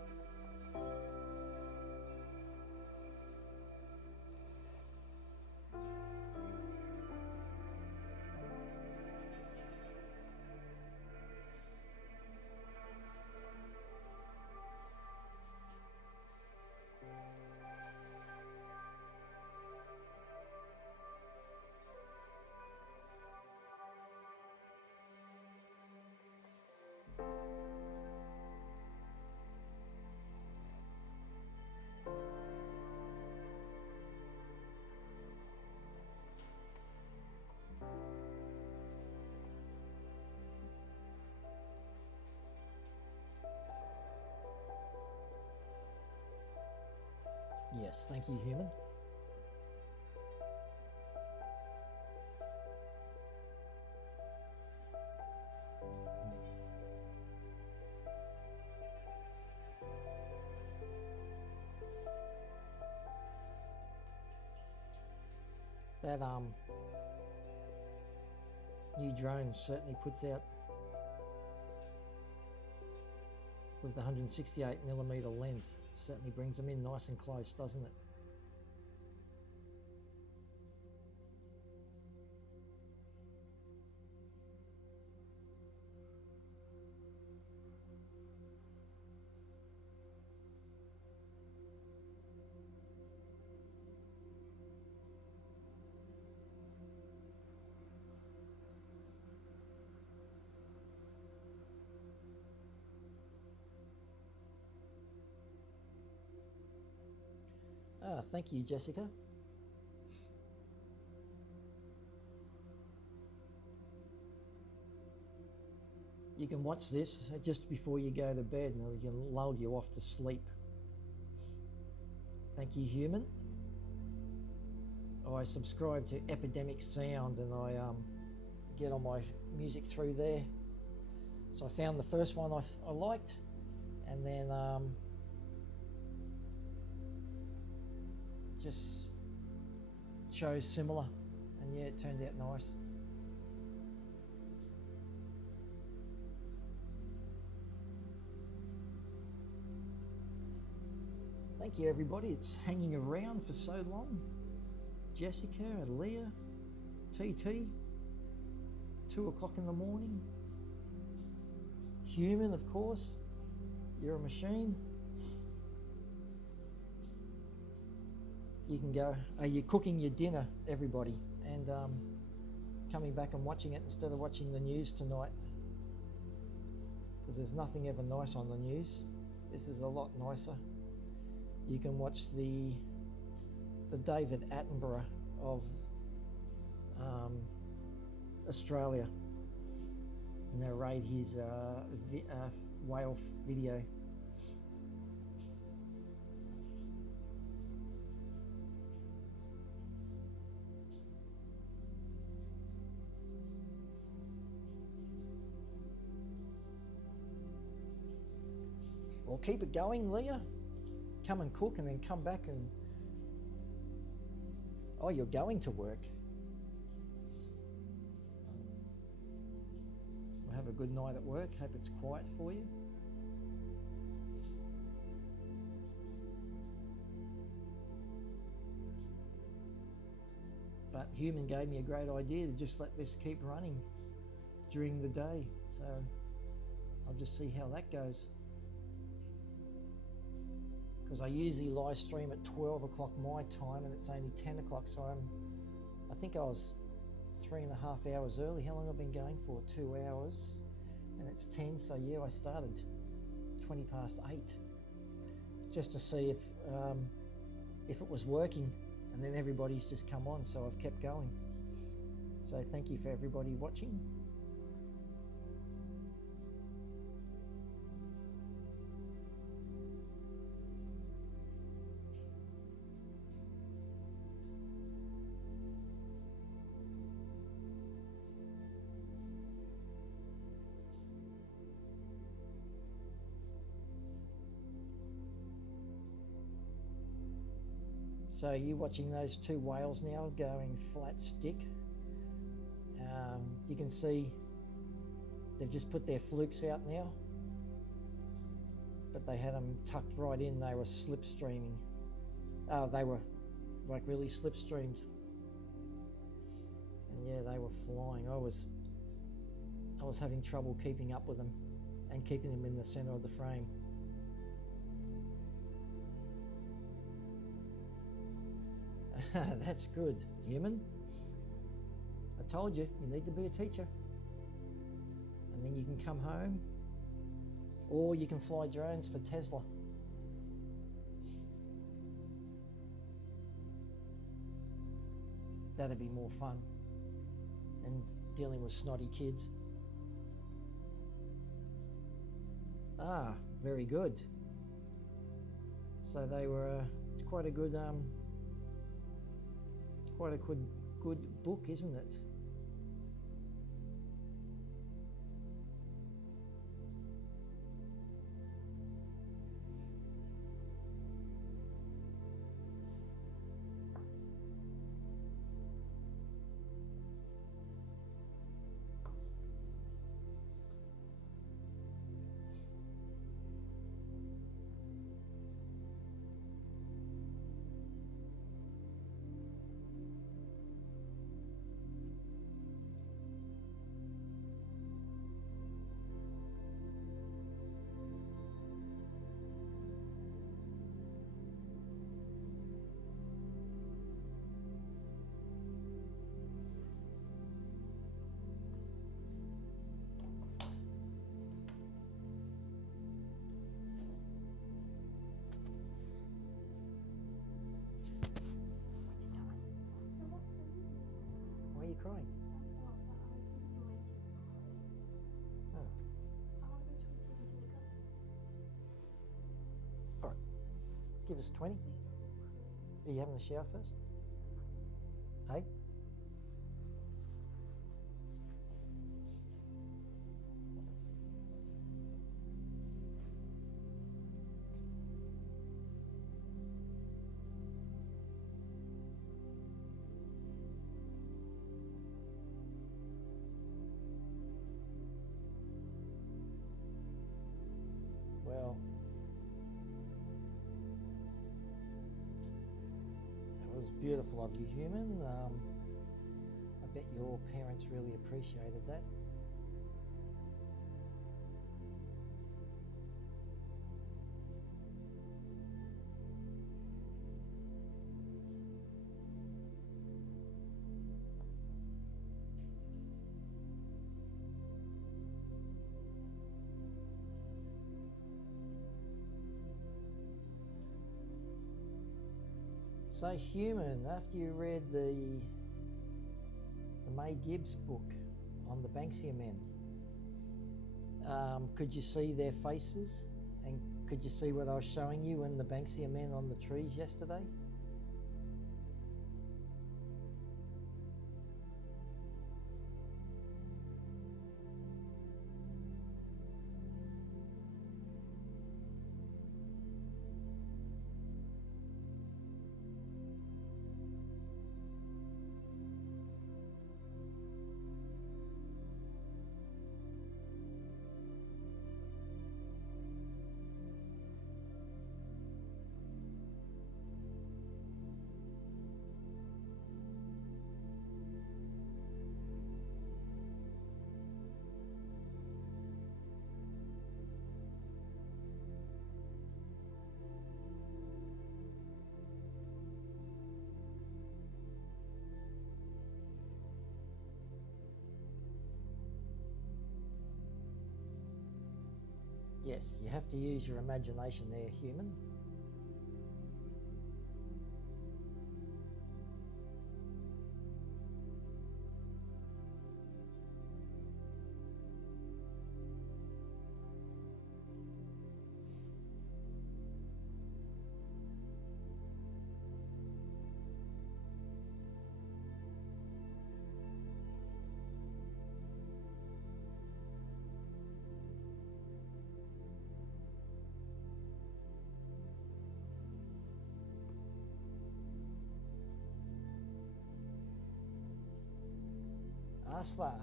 Yes, thank you, human. That new drone certainly puts out with the 168mm lens. Certainly brings them in nice and close, doesn't it? Thank you, Jessica. You can watch this just before you go to bed and it can lull you off to sleep. Thank you, human. I subscribe to Epidemic Sound and I get all my music through there. So I found the first one I liked, and then just chose similar, and yeah, it turned out nice. Thank you, everybody. It's hanging around for so long. Jessica, Leah, TT, 2 o'clock in the morning. Human, of course. You're a machine. you can go, are you cooking your dinner, everybody? And coming back and watching it instead of watching the news tonight. Because there's nothing ever nice on the news. This is a lot nicer. You can watch the David Attenborough of Australia narrate his whale video. Well, keep it going, Leah. Come and cook and then come back and... Oh, you're going to work. Well, have a good night at work. Hope it's quiet for you. But Human gave me a great idea to just let this keep running during the day. So I'll just see how that goes. Because I usually live stream at 12 o'clock my time and it's only 10 o'clock, so I think I was 3.5 hours early. How long have I been going for? 2 hours, and it's 10, so yeah, I started 20 past 8 just to see if it was working, and then everybody's just come on, so I've kept going. So thank you for everybody watching. So you're watching those two whales now going flat stick. You can see they've just put their flukes out now, but they had them tucked right in. They were slipstreaming. They were like really slipstreamed, and yeah, they were flying. I was having trouble keeping up with them and keeping them in the center of the frame. That's good, Human. I told you, you need to be a teacher. And then you can come home, or you can fly drones for Tesla. That'd be more fun than dealing with snotty kids. Ah, very good. So they were quite a good good book, isn't it? Why are you crying? Oh. All right, give us 20. Are you having the shower first? Hey? Well, it was beautiful of you, Human. I bet your parents really appreciated that. So human, after you read the May Gibbs book on the Banksia men, could you see their faces? And could you see what I was showing you in the Banksia men on the trees yesterday? Yes, you have to use your imagination there, human. Asla,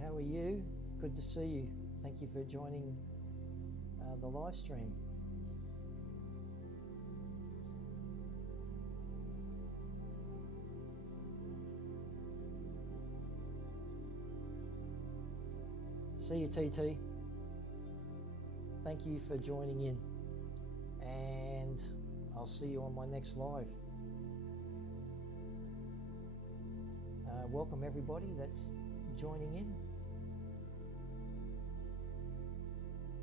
how are you? Good to see you. Thank you for joining the live stream. See you, TT. Thank you for joining in, and I'll see you on my next live. Welcome everybody that's joining in.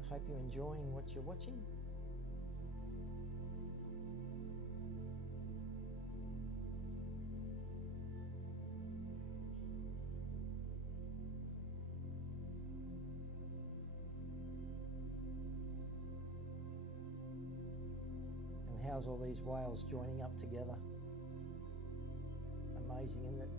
I hope you're enjoying what you're watching. And how's all these whales joining up together? Amazing, isn't it?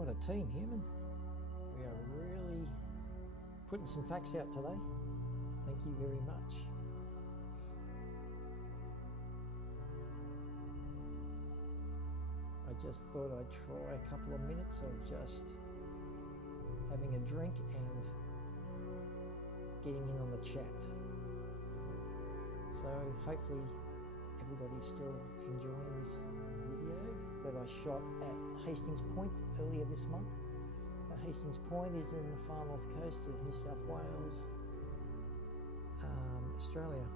What a team, human. We are really putting some facts out today. Thank you very much. I just thought I'd try a couple of minutes of just having a drink and getting in on the chat. So hopefully everybody's still enjoying this video that I shot at Hastings Point earlier this month. Hastings Point is in the far north coast of New South Wales, Australia.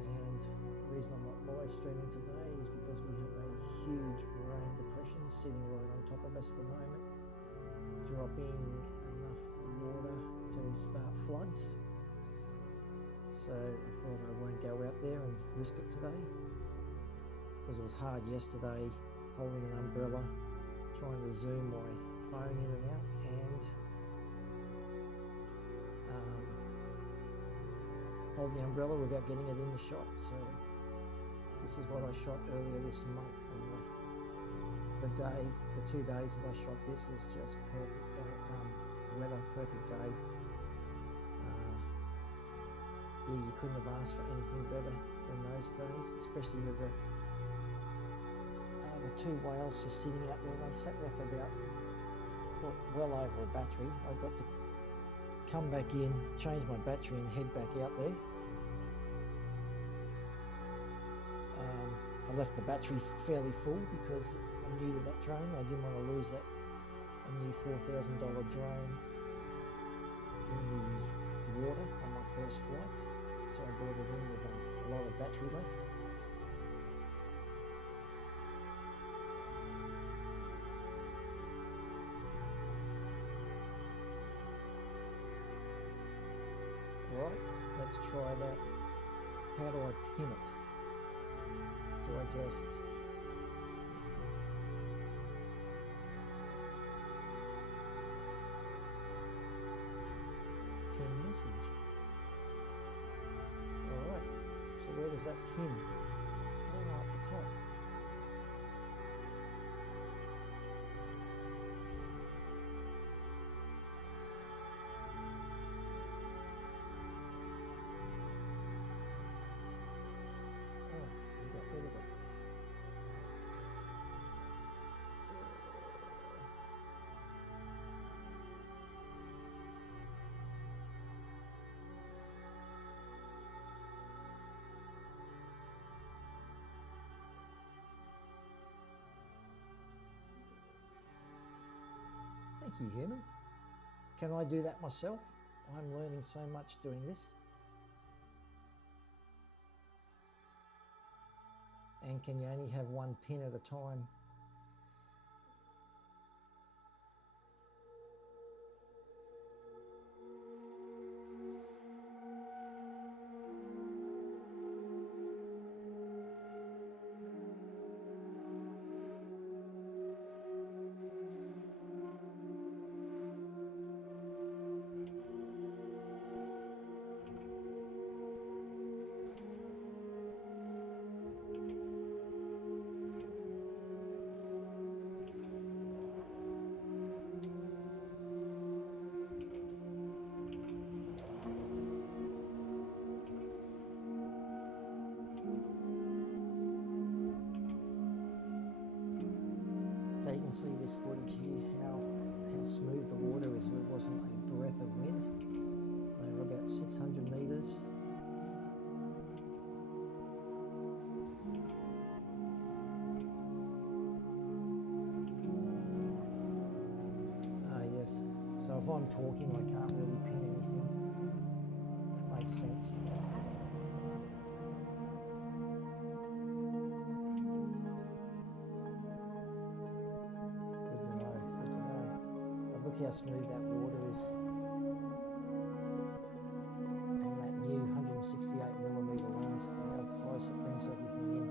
And the reason I'm not live streaming today is because we have a huge rain depression sitting right on top of us at the moment, dropping enough water to start floods. So I thought I won't go out there and risk it today, because it was hard yesterday holding an umbrella, trying to zoom my phone in and out, and hold the umbrella without getting it in the shot. So this is what I shot earlier this month, and the 2 days that I shot this is just perfect weather, perfect day. Yeah, you couldn't have asked for anything better than those days, especially with the two whales just sitting out there. They sat there for about well over a battery. I got to come back in, change my battery and head back out there. I left the battery fairly full because I'm new to that drone. I didn't want to lose a new $4,000 drone in the water on my first flight, so I brought it in with a lot of battery left. Right, let's try that. How do I pin it? Do I just pin message? Alright, so where does that pin? Oh, up the top. Thank you, human. Can I do that myself? I'm learning so much doing this. And can you only have one pin at a time? So you can see this footage here, how smooth the water is. There wasn't a breath of wind. They were about 600 meters. Yes, so if I'm talking I can't really pin anything. That makes sense. Look how smooth that water is, and that new 168mm lens, how close it brings everything in.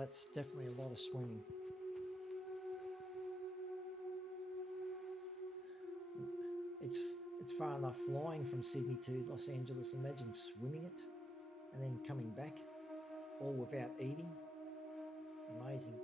that's definitely a lot of swimming. It's far enough flying from Sydney to Los Angeles. Imagine swimming it and then coming back, all without eating. Amazing.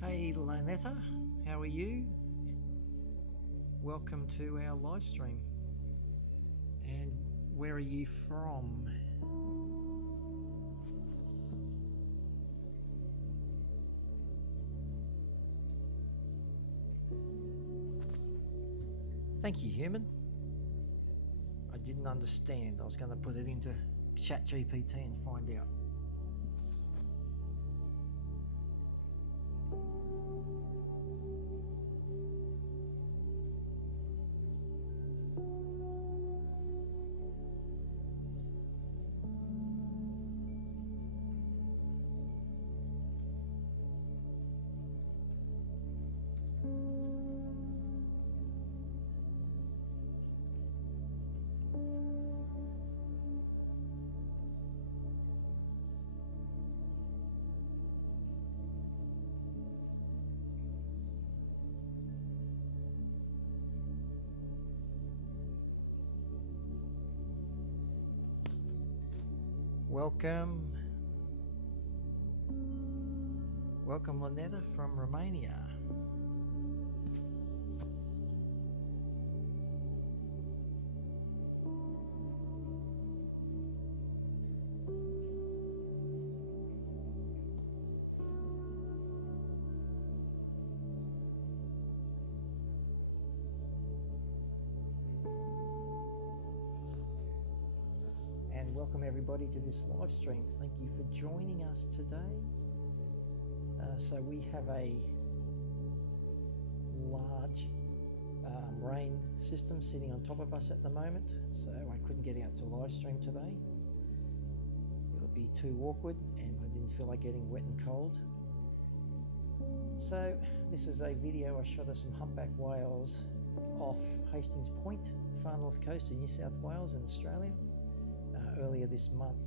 Hey Lonetta, how are you? Welcome to our live stream. And where are you from? Thank you, human. I didn't understand. I was going to put it into ChatGPT and find out. Welcome, Lynetta from Romania. And welcome everybody to this live stream. Thank you for joining us today. So we have a large rain system sitting on top of us at the moment, so I couldn't get out to live stream today. It would be too awkward and I didn't feel like getting wet and cold. So this is a video I shot of some humpback whales off Hastings Point, far north coast of New South Wales in Australia, earlier this month.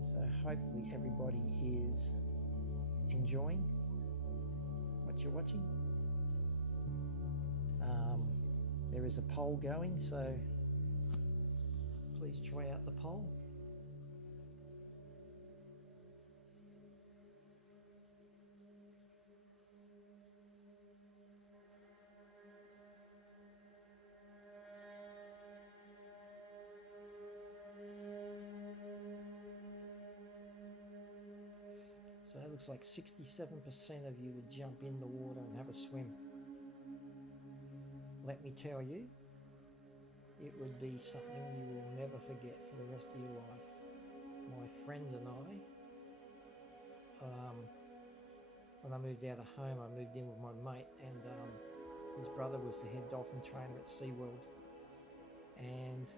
So hopefully everybody is enjoying what you're watching. There is a poll going, so please try out the poll. So it looks like 67% of you would jump in the water and have a swim. Let me tell you, it would be something you will never forget for the rest of your life. My friend and I, when I moved out of home, I moved in with my mate, and his brother was the head dolphin trainer at SeaWorld. And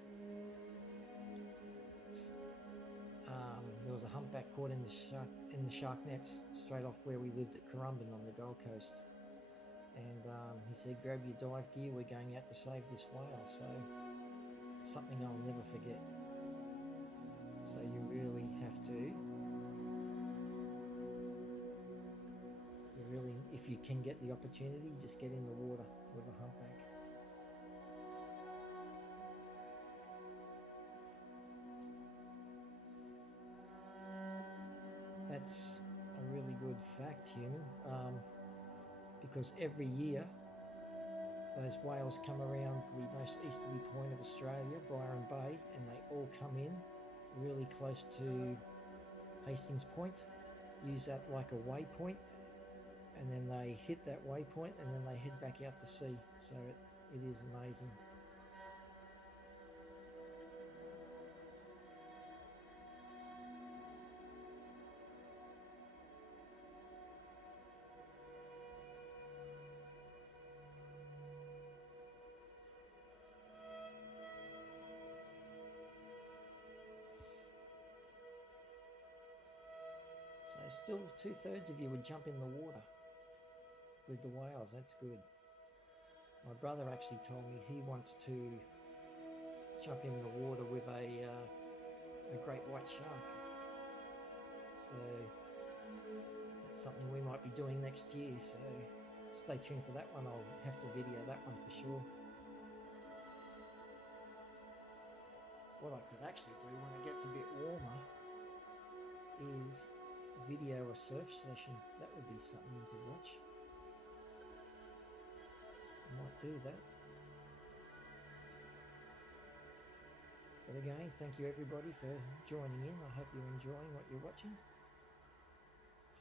there was a humpback caught in the shark nets straight off where we lived at Currumbin on the Gold Coast. And he said, grab your dive gear, we're going out to save this whale. So something I'll never forget. So you really have to, if you can get the opportunity, just get in the water with a humpback. That's a really good fact, human, because every year those whales come around the most easterly point of Australia, Byron Bay, and they all come in really close to Hastings Point, use that like a waypoint, and then they hit that waypoint and then they head back out to sea. So it is amazing. So still 2/3 of you would jump in the water with the whales. That's good. My brother actually told me he wants to jump in the water with a great white shark. So that's something we might be doing next year. So stay tuned for that one. I'll have to video that one for sure. What I could actually do when it gets a bit warmer is video a surf session. That would be something to watch. I might do that. But again, thank you everybody for joining in. I hope you're enjoying what you're watching.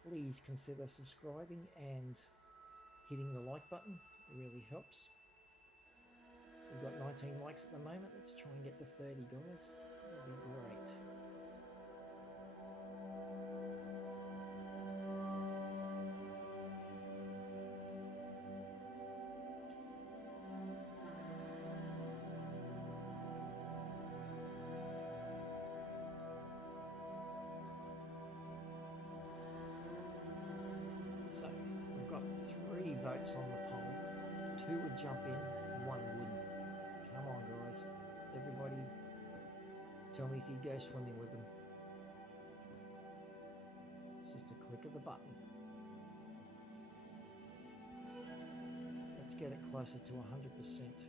Please consider subscribing and hitting the like button. It really helps. We've got 19 likes at the moment. Let's try and get to 30, guys. That'd be great. So we've got 3 votes on the poll. 2 would jump in, 1 wouldn't. Come on, guys. Everybody, tell me if you'd go swimming with them. It's just a click of the button. Let's get it closer to 100%.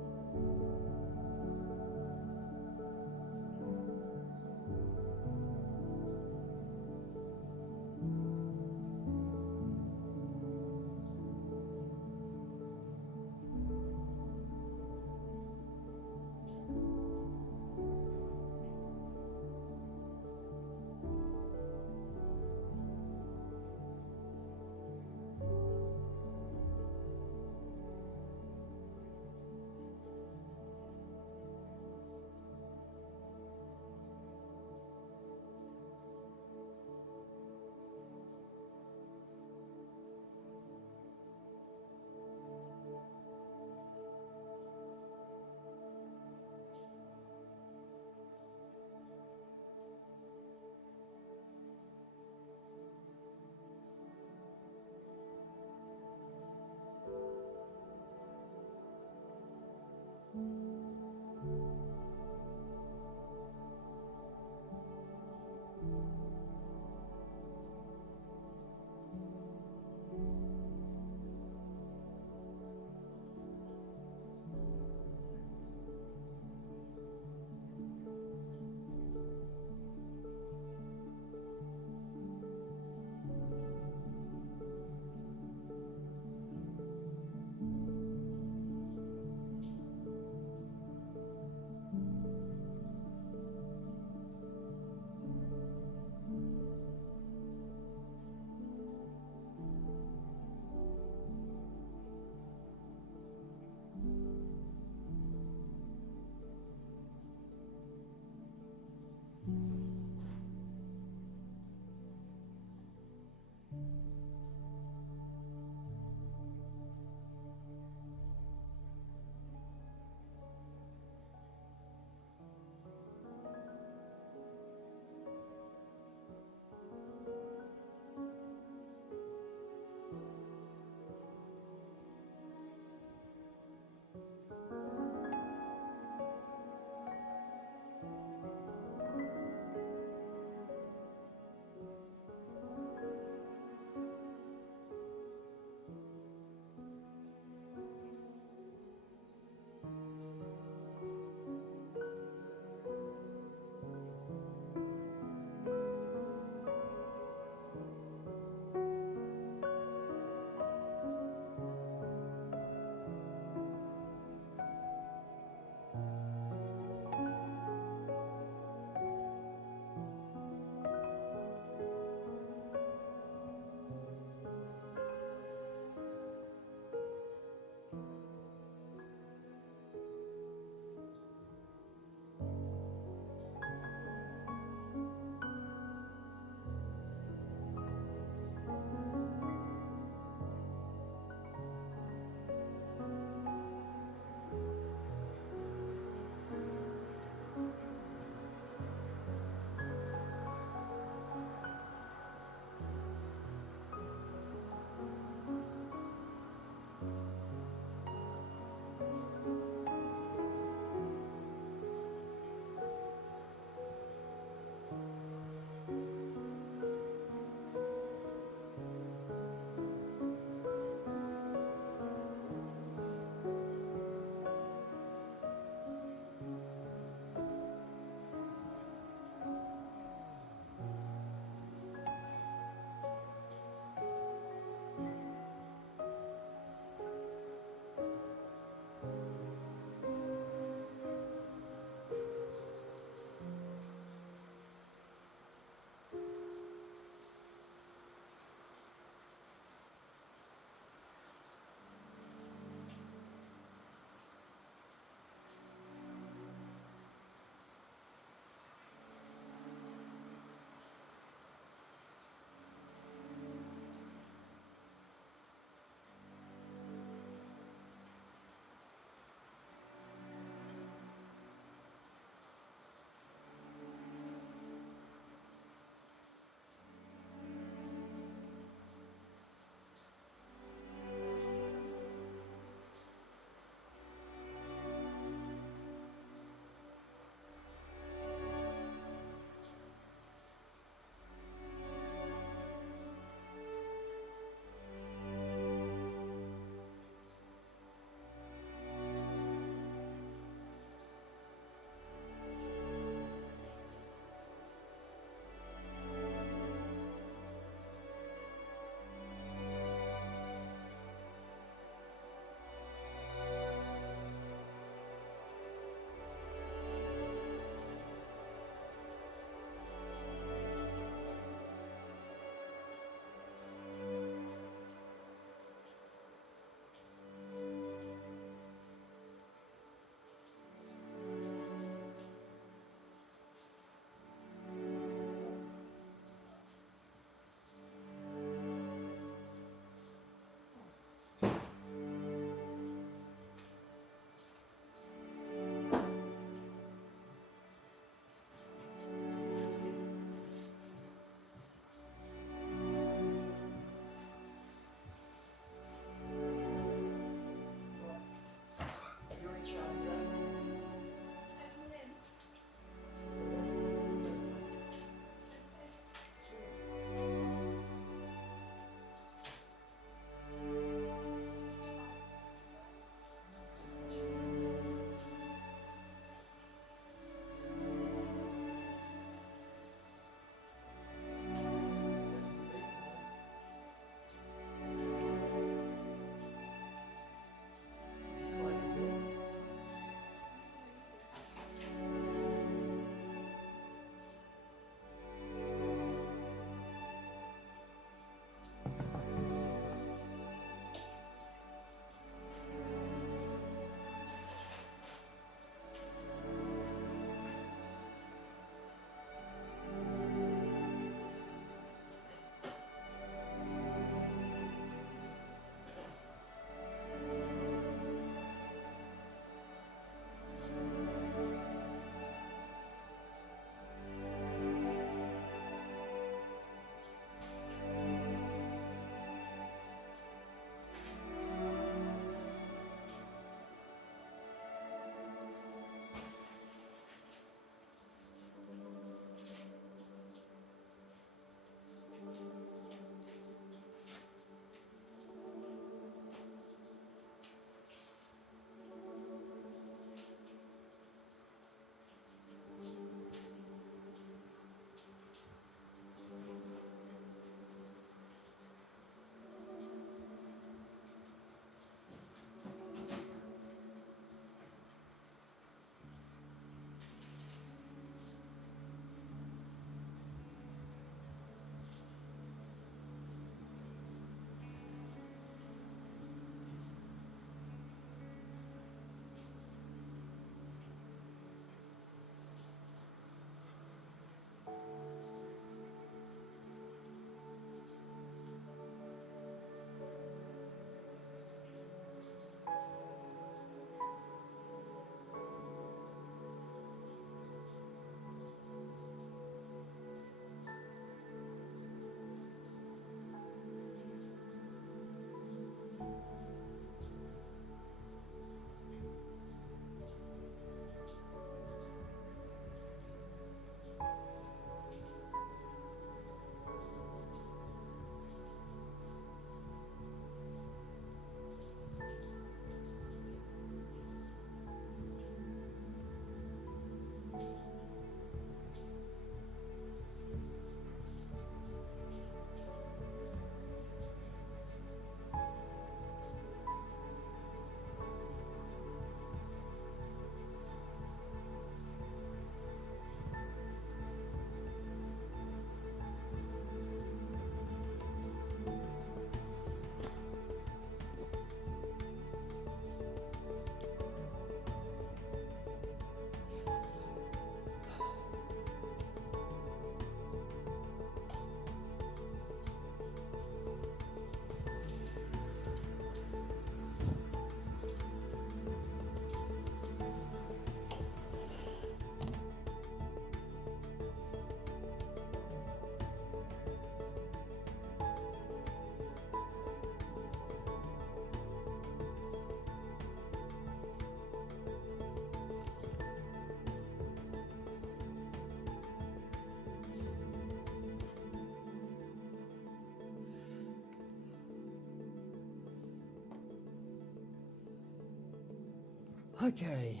Okay,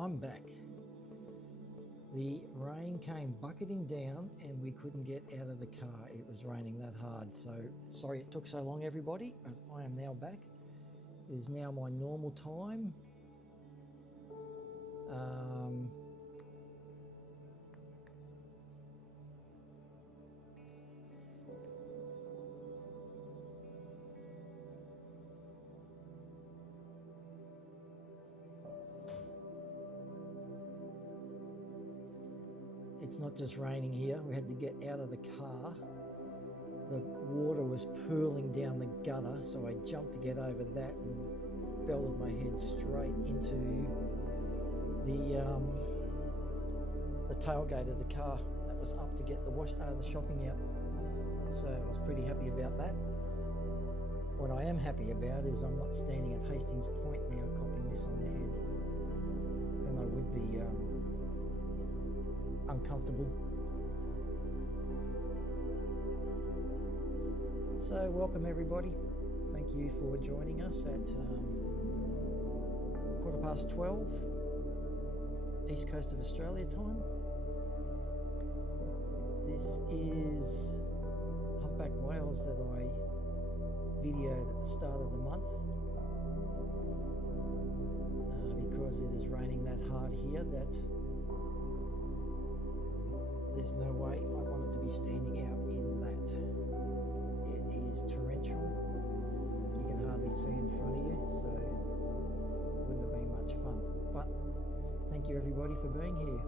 I'm back. The rain came bucketing down and we couldn't get out of the car. It was raining that hard. So sorry it took so long, everybody, but I am now back. It is now my normal time. It's not just raining here. We had to get out of the car. The water was pooling down the gutter, so I jumped to get over that and belted my head straight into the tailgate of the car that was up to get the shopping out. So I was pretty happy about that. What I am happy about is I'm not standing at Hastings Point now copping this on the head. Then I would be uncomfortable. So welcome everybody. Thank you for joining us at 12:15 East Coast of Australia time. This is humpback whales that I videoed at the start of the month. Because it is raining that hard here that there's no way I wanted to be standing out in that. It is torrential. You can hardly see in front of you, so it wouldn't have been much fun. But thank you everybody for being here.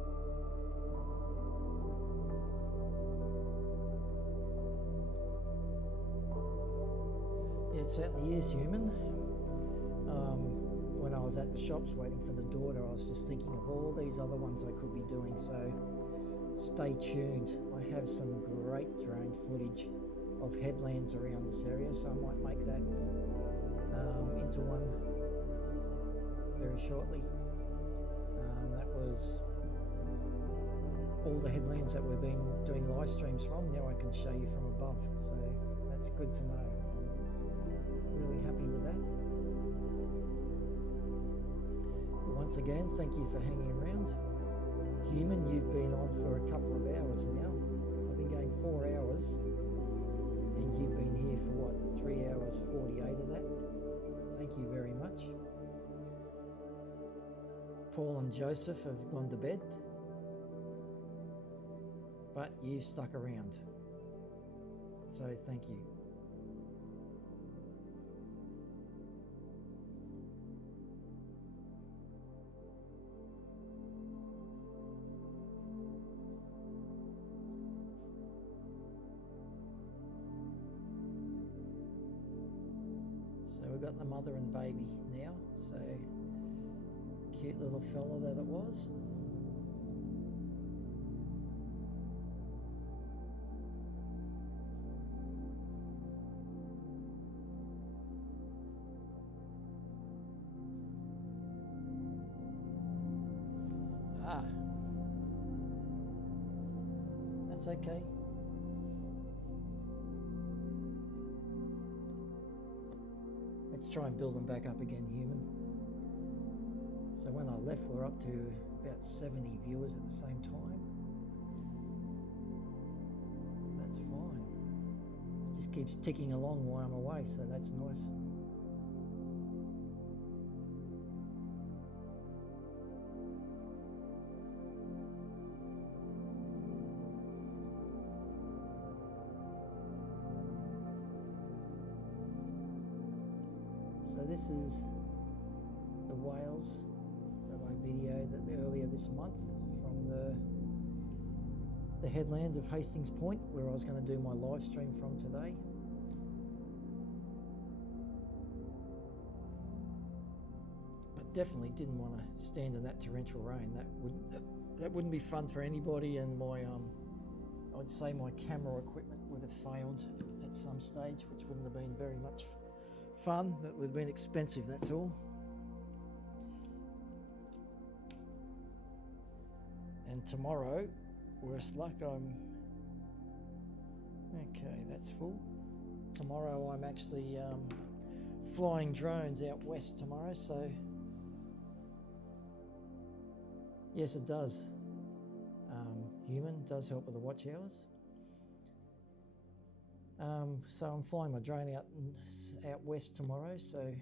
Yeah, it certainly is human. When I was at the shops waiting for the daughter, I was just thinking of all these other ones I could be doing, so stay tuned. I have some great drone footage of headlands around this area, so I might make that into one very shortly. That was all the headlands that we've been doing live streams from. Now I can show you from above, so that's good to know. Really happy with that. But once again, thank you for hanging around. Human, you've been on for a couple of hours now. I've been going 4 hours, and you've been here for what, 3 hours 48 of that. Thank you very much. Paul and Joseph have gone to bed, but you stuck around, so thank you. got the mother and baby now, so cute little fella that it was. That's okay. Let's try and build them back up again, human. So when I left, we're up to about 70 viewers at the same time. That's fine. It just keeps ticking along while I'm away, so that's nice. So this is the whales that I videoed earlier this month from the headland of Hastings Point, where I was going to do my live stream from today. But definitely didn't want to stand in that torrential rain. That wouldn't be fun for anybody, and my I would say my camera equipment would have failed at some stage, which wouldn't have been very much fun, but would have been expensive, that's all. And tomorrow, worst luck, okay, that's full. Tomorrow I'm actually flying drones out west tomorrow, so yes, it does. Human does help with the watch hours. So I'm flying my drone out west tomorrow, so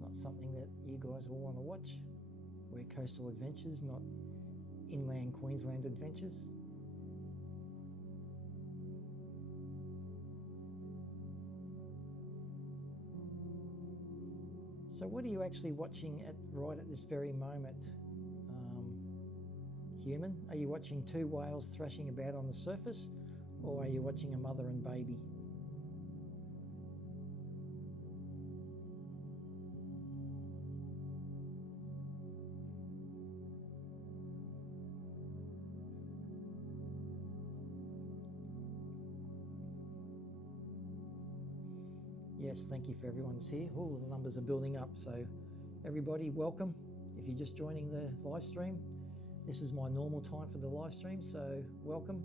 not something that you guys will want to watch. We're coastal adventures, not inland Queensland adventures. So what are you actually watching right at this very moment? Human, are you watching two whales thrashing about on the surface, or are you watching a mother and baby? Yes, thank you for everyone that's here. Oh, the numbers are building up, so everybody, welcome. If you're just joining the live stream, this is my normal time for the live stream, so welcome.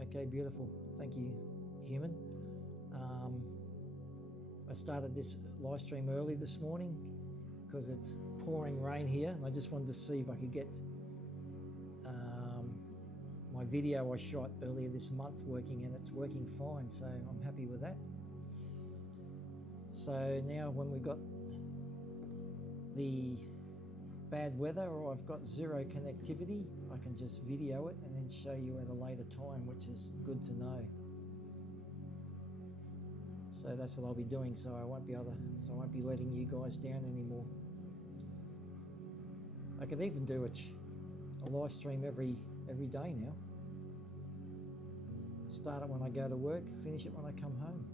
Okay, beautiful. Thank you, human. I started this live stream early this morning because it's pouring rain here, and I just wanted to see if I could get my video I shot earlier this month working, and it's working fine, so I'm happy with that. So now when we got the bad weather, or I've got zero connectivity, I can just video it and then show you at a later time, which is good to know. So that's what I'll be doing, so I won't be letting you guys down anymore. I could even do a live stream every day now. Start it when I go to work, finish it when I come home.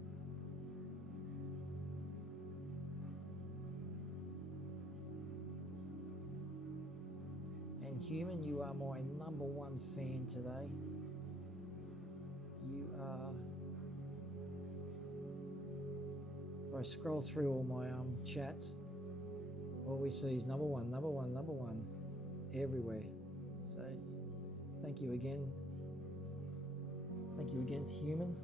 And human, you are my #1 fan today. You are. If I scroll through all my chats, all we see is number one everywhere. So thank you again. Thank you again, human.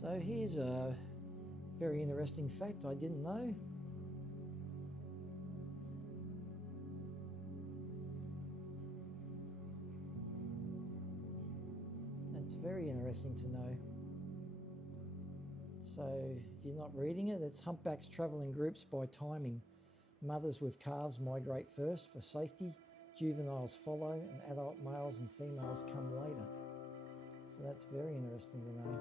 So here's a very interesting fact I didn't know. That's very interesting to know. So if you're not reading it, it's humpbacks travel in groups by timing. Mothers with calves migrate first for safety, juveniles follow, and adult males and females come later. So that's very interesting to know.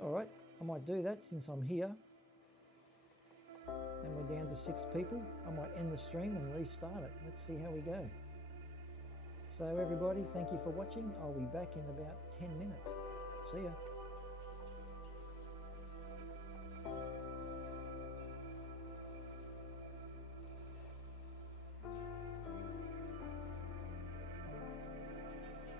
Alright, I might do that since I'm here. And we're down to 6 people. I might end the stream and restart it. Let's see how we go. So everybody, thank you for watching. I'll be back in about 10 minutes. See ya.